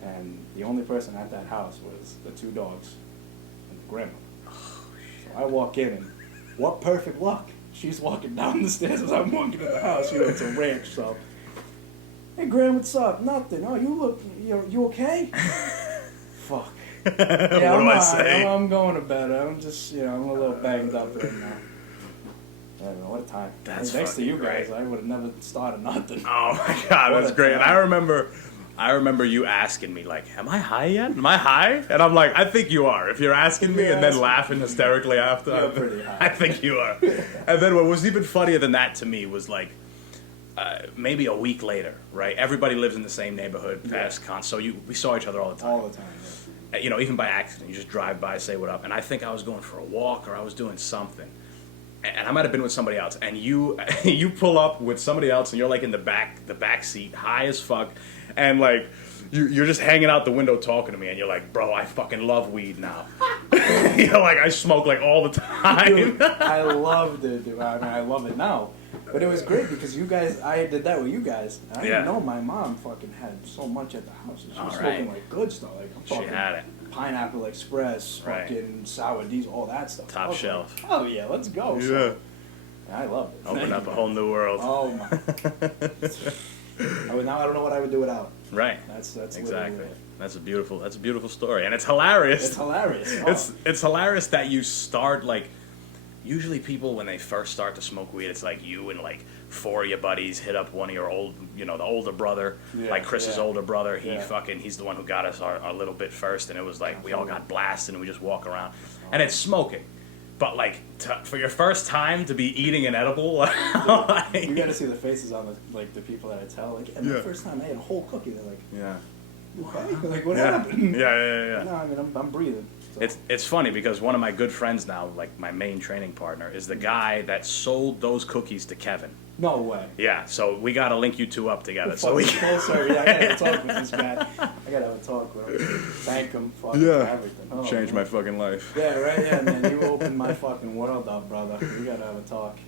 And the only person at that house was the 2 dogs and the grandma. Oh, shit. So I walk in, and what perfect luck. She's walking down the stairs as I'm walking in the house. You know, it's a ranch, so. Hey, Graham, what's up? Nothing. Oh, you okay? Fuck. Yeah, what do I say? I'm going to bed. I'm just, I'm a little banged up right now. I don't know, what a time. That's thanks to you guys, great. I would have never started nothing. Oh my God, What that's a great. time. And I remember you asking me, like, am I high yet? Am I high? And I'm like, I think you are. If you're asking me and then laughing hysterically after, You're pretty high. I think you are. And then what was even funnier than that to me was like, maybe a week later, right? Everybody lives in the same neighborhood, past so we saw each other all the time. All the time, yeah. Even by accident, you just drive by, say what up. And I think I was going for a walk or I was doing something. And I might have been with somebody else. And you pull up with somebody else and you're like in the back seat, high as fuck. And like, you're just hanging out the window talking to me. And you're like, bro, I fucking love weed now. Like I smoke like all the time. Dude, I loved it, dude. I mean, I love it now. But it was great because you guys, I did that with you guys. I didn't know my mom fucking had so much at the house. She was smoking like good stuff. Like, I'm talking She had it. Pineapple Express, fucking sour diesel, all that stuff. Top shelf. Like, oh yeah, let's go. Yeah. So, I loved it. Open up a whole new world. Oh my. Now I don't know what I would do without. Right. That's exactly. That's a beautiful story, and it's hilarious. It's hilarious. Oh. It's hilarious that you start like. Usually people, when they first start to smoke weed, it's like you and like 4 of your buddies hit up one of your the older brother, like Chris's older brother. He's the one who got us our little bit first, and it was like we all got blasted and we just walk around. And it's smoking. But like for your first time to be eating an edible, like, you gotta see the faces on the people that I tell. Like, and the first time I ate a whole cookie, they're like, okay? Like, what happened? Yeah. No, I mean, I'm breathing. So. It's funny because one of my good friends now, like my main training partner, is the guy that sold those cookies to Kevin. No way. Yeah, so we gotta link you 2 up together. So we closer. Yeah, I gotta have a talk with this guy. I gotta have a talk with him. Thank him for everything. Oh, changed my fucking life. Yeah, right. Yeah, man, you opened my fucking world up, brother. We gotta have a talk.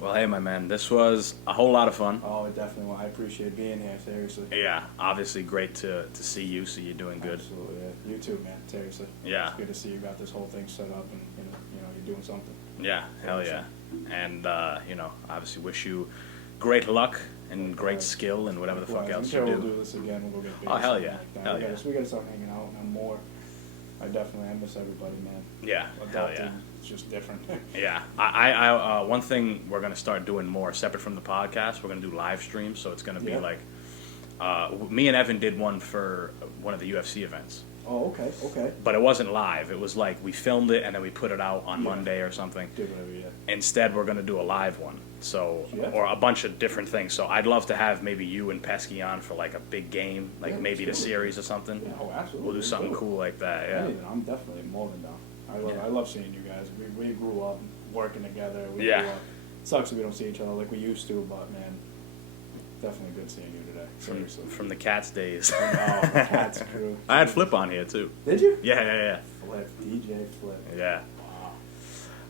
Well, hey, my man, this was a whole lot of fun. Oh, definitely. Well, I appreciate being here. Seriously. Yeah, obviously great to see you. See you doing good. Absolutely. Yeah. You too, man. Seriously. Yeah. It's good to see you got this whole thing set up, and you're doing something. Yeah, hell yeah. And obviously wish you great luck and great skill and whatever the fuck else you do. We'll do this again. We'll go get beers. Oh, hell yeah. Like that. Hell yeah. We gotta start hanging out and more. I miss everybody, man. Yeah, hell Adulting, yeah. it's just different. Yeah, I one thing we're gonna start doing more separate from the podcast. We're gonna do live streams, so it's gonna be Yeah. like, me and Evan did one for one of the UFC events, Oh, okay, okay. but it wasn't live. It was like we filmed it and then we put it out on Yeah. Monday or something. Do whatever you Instead, we're gonna do a live one, so Yeah. or a bunch of different things. So I'd love to have maybe you and Pesky on for like a big game, like Yeah, maybe the let's do it. series or something. Yeah, oh, absolutely. We'll do something cool like that. Yeah. Anything, I'm definitely more than down. Yeah. I love seeing you guys. We grew up working together. We Yeah. grew up. Sucks that we don't see each other like we used to, but man, definitely good seeing you today. Seriously. From the Cats days. Oh, the Cats crew. I had Flip on here too. Did you? Yeah. Flip, DJ Flip. Yeah. Wow.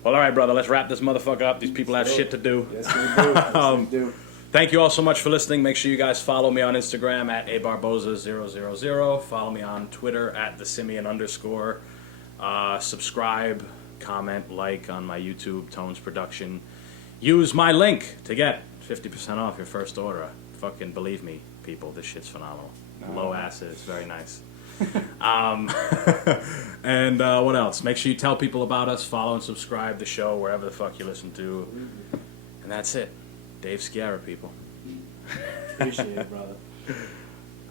Well, all right, brother. Let's wrap this motherfucker up. These people have shit to do. Yes, they do. Yes, they do. Thank you all so much for listening. Make sure you guys follow me on Instagram at abarboza000. Follow me on Twitter at the Simian _. Subscribe, comment, like on my YouTube, Tones Production. Use my link to get 50% off your first order. Fucking believe me, people, this shit's phenomenal. Low acid, it's very nice. And what else? Make sure you tell people about us. Follow and subscribe the show wherever the fuck you listen to. And that's it. Dave Sciarra, people. Appreciate it, brother.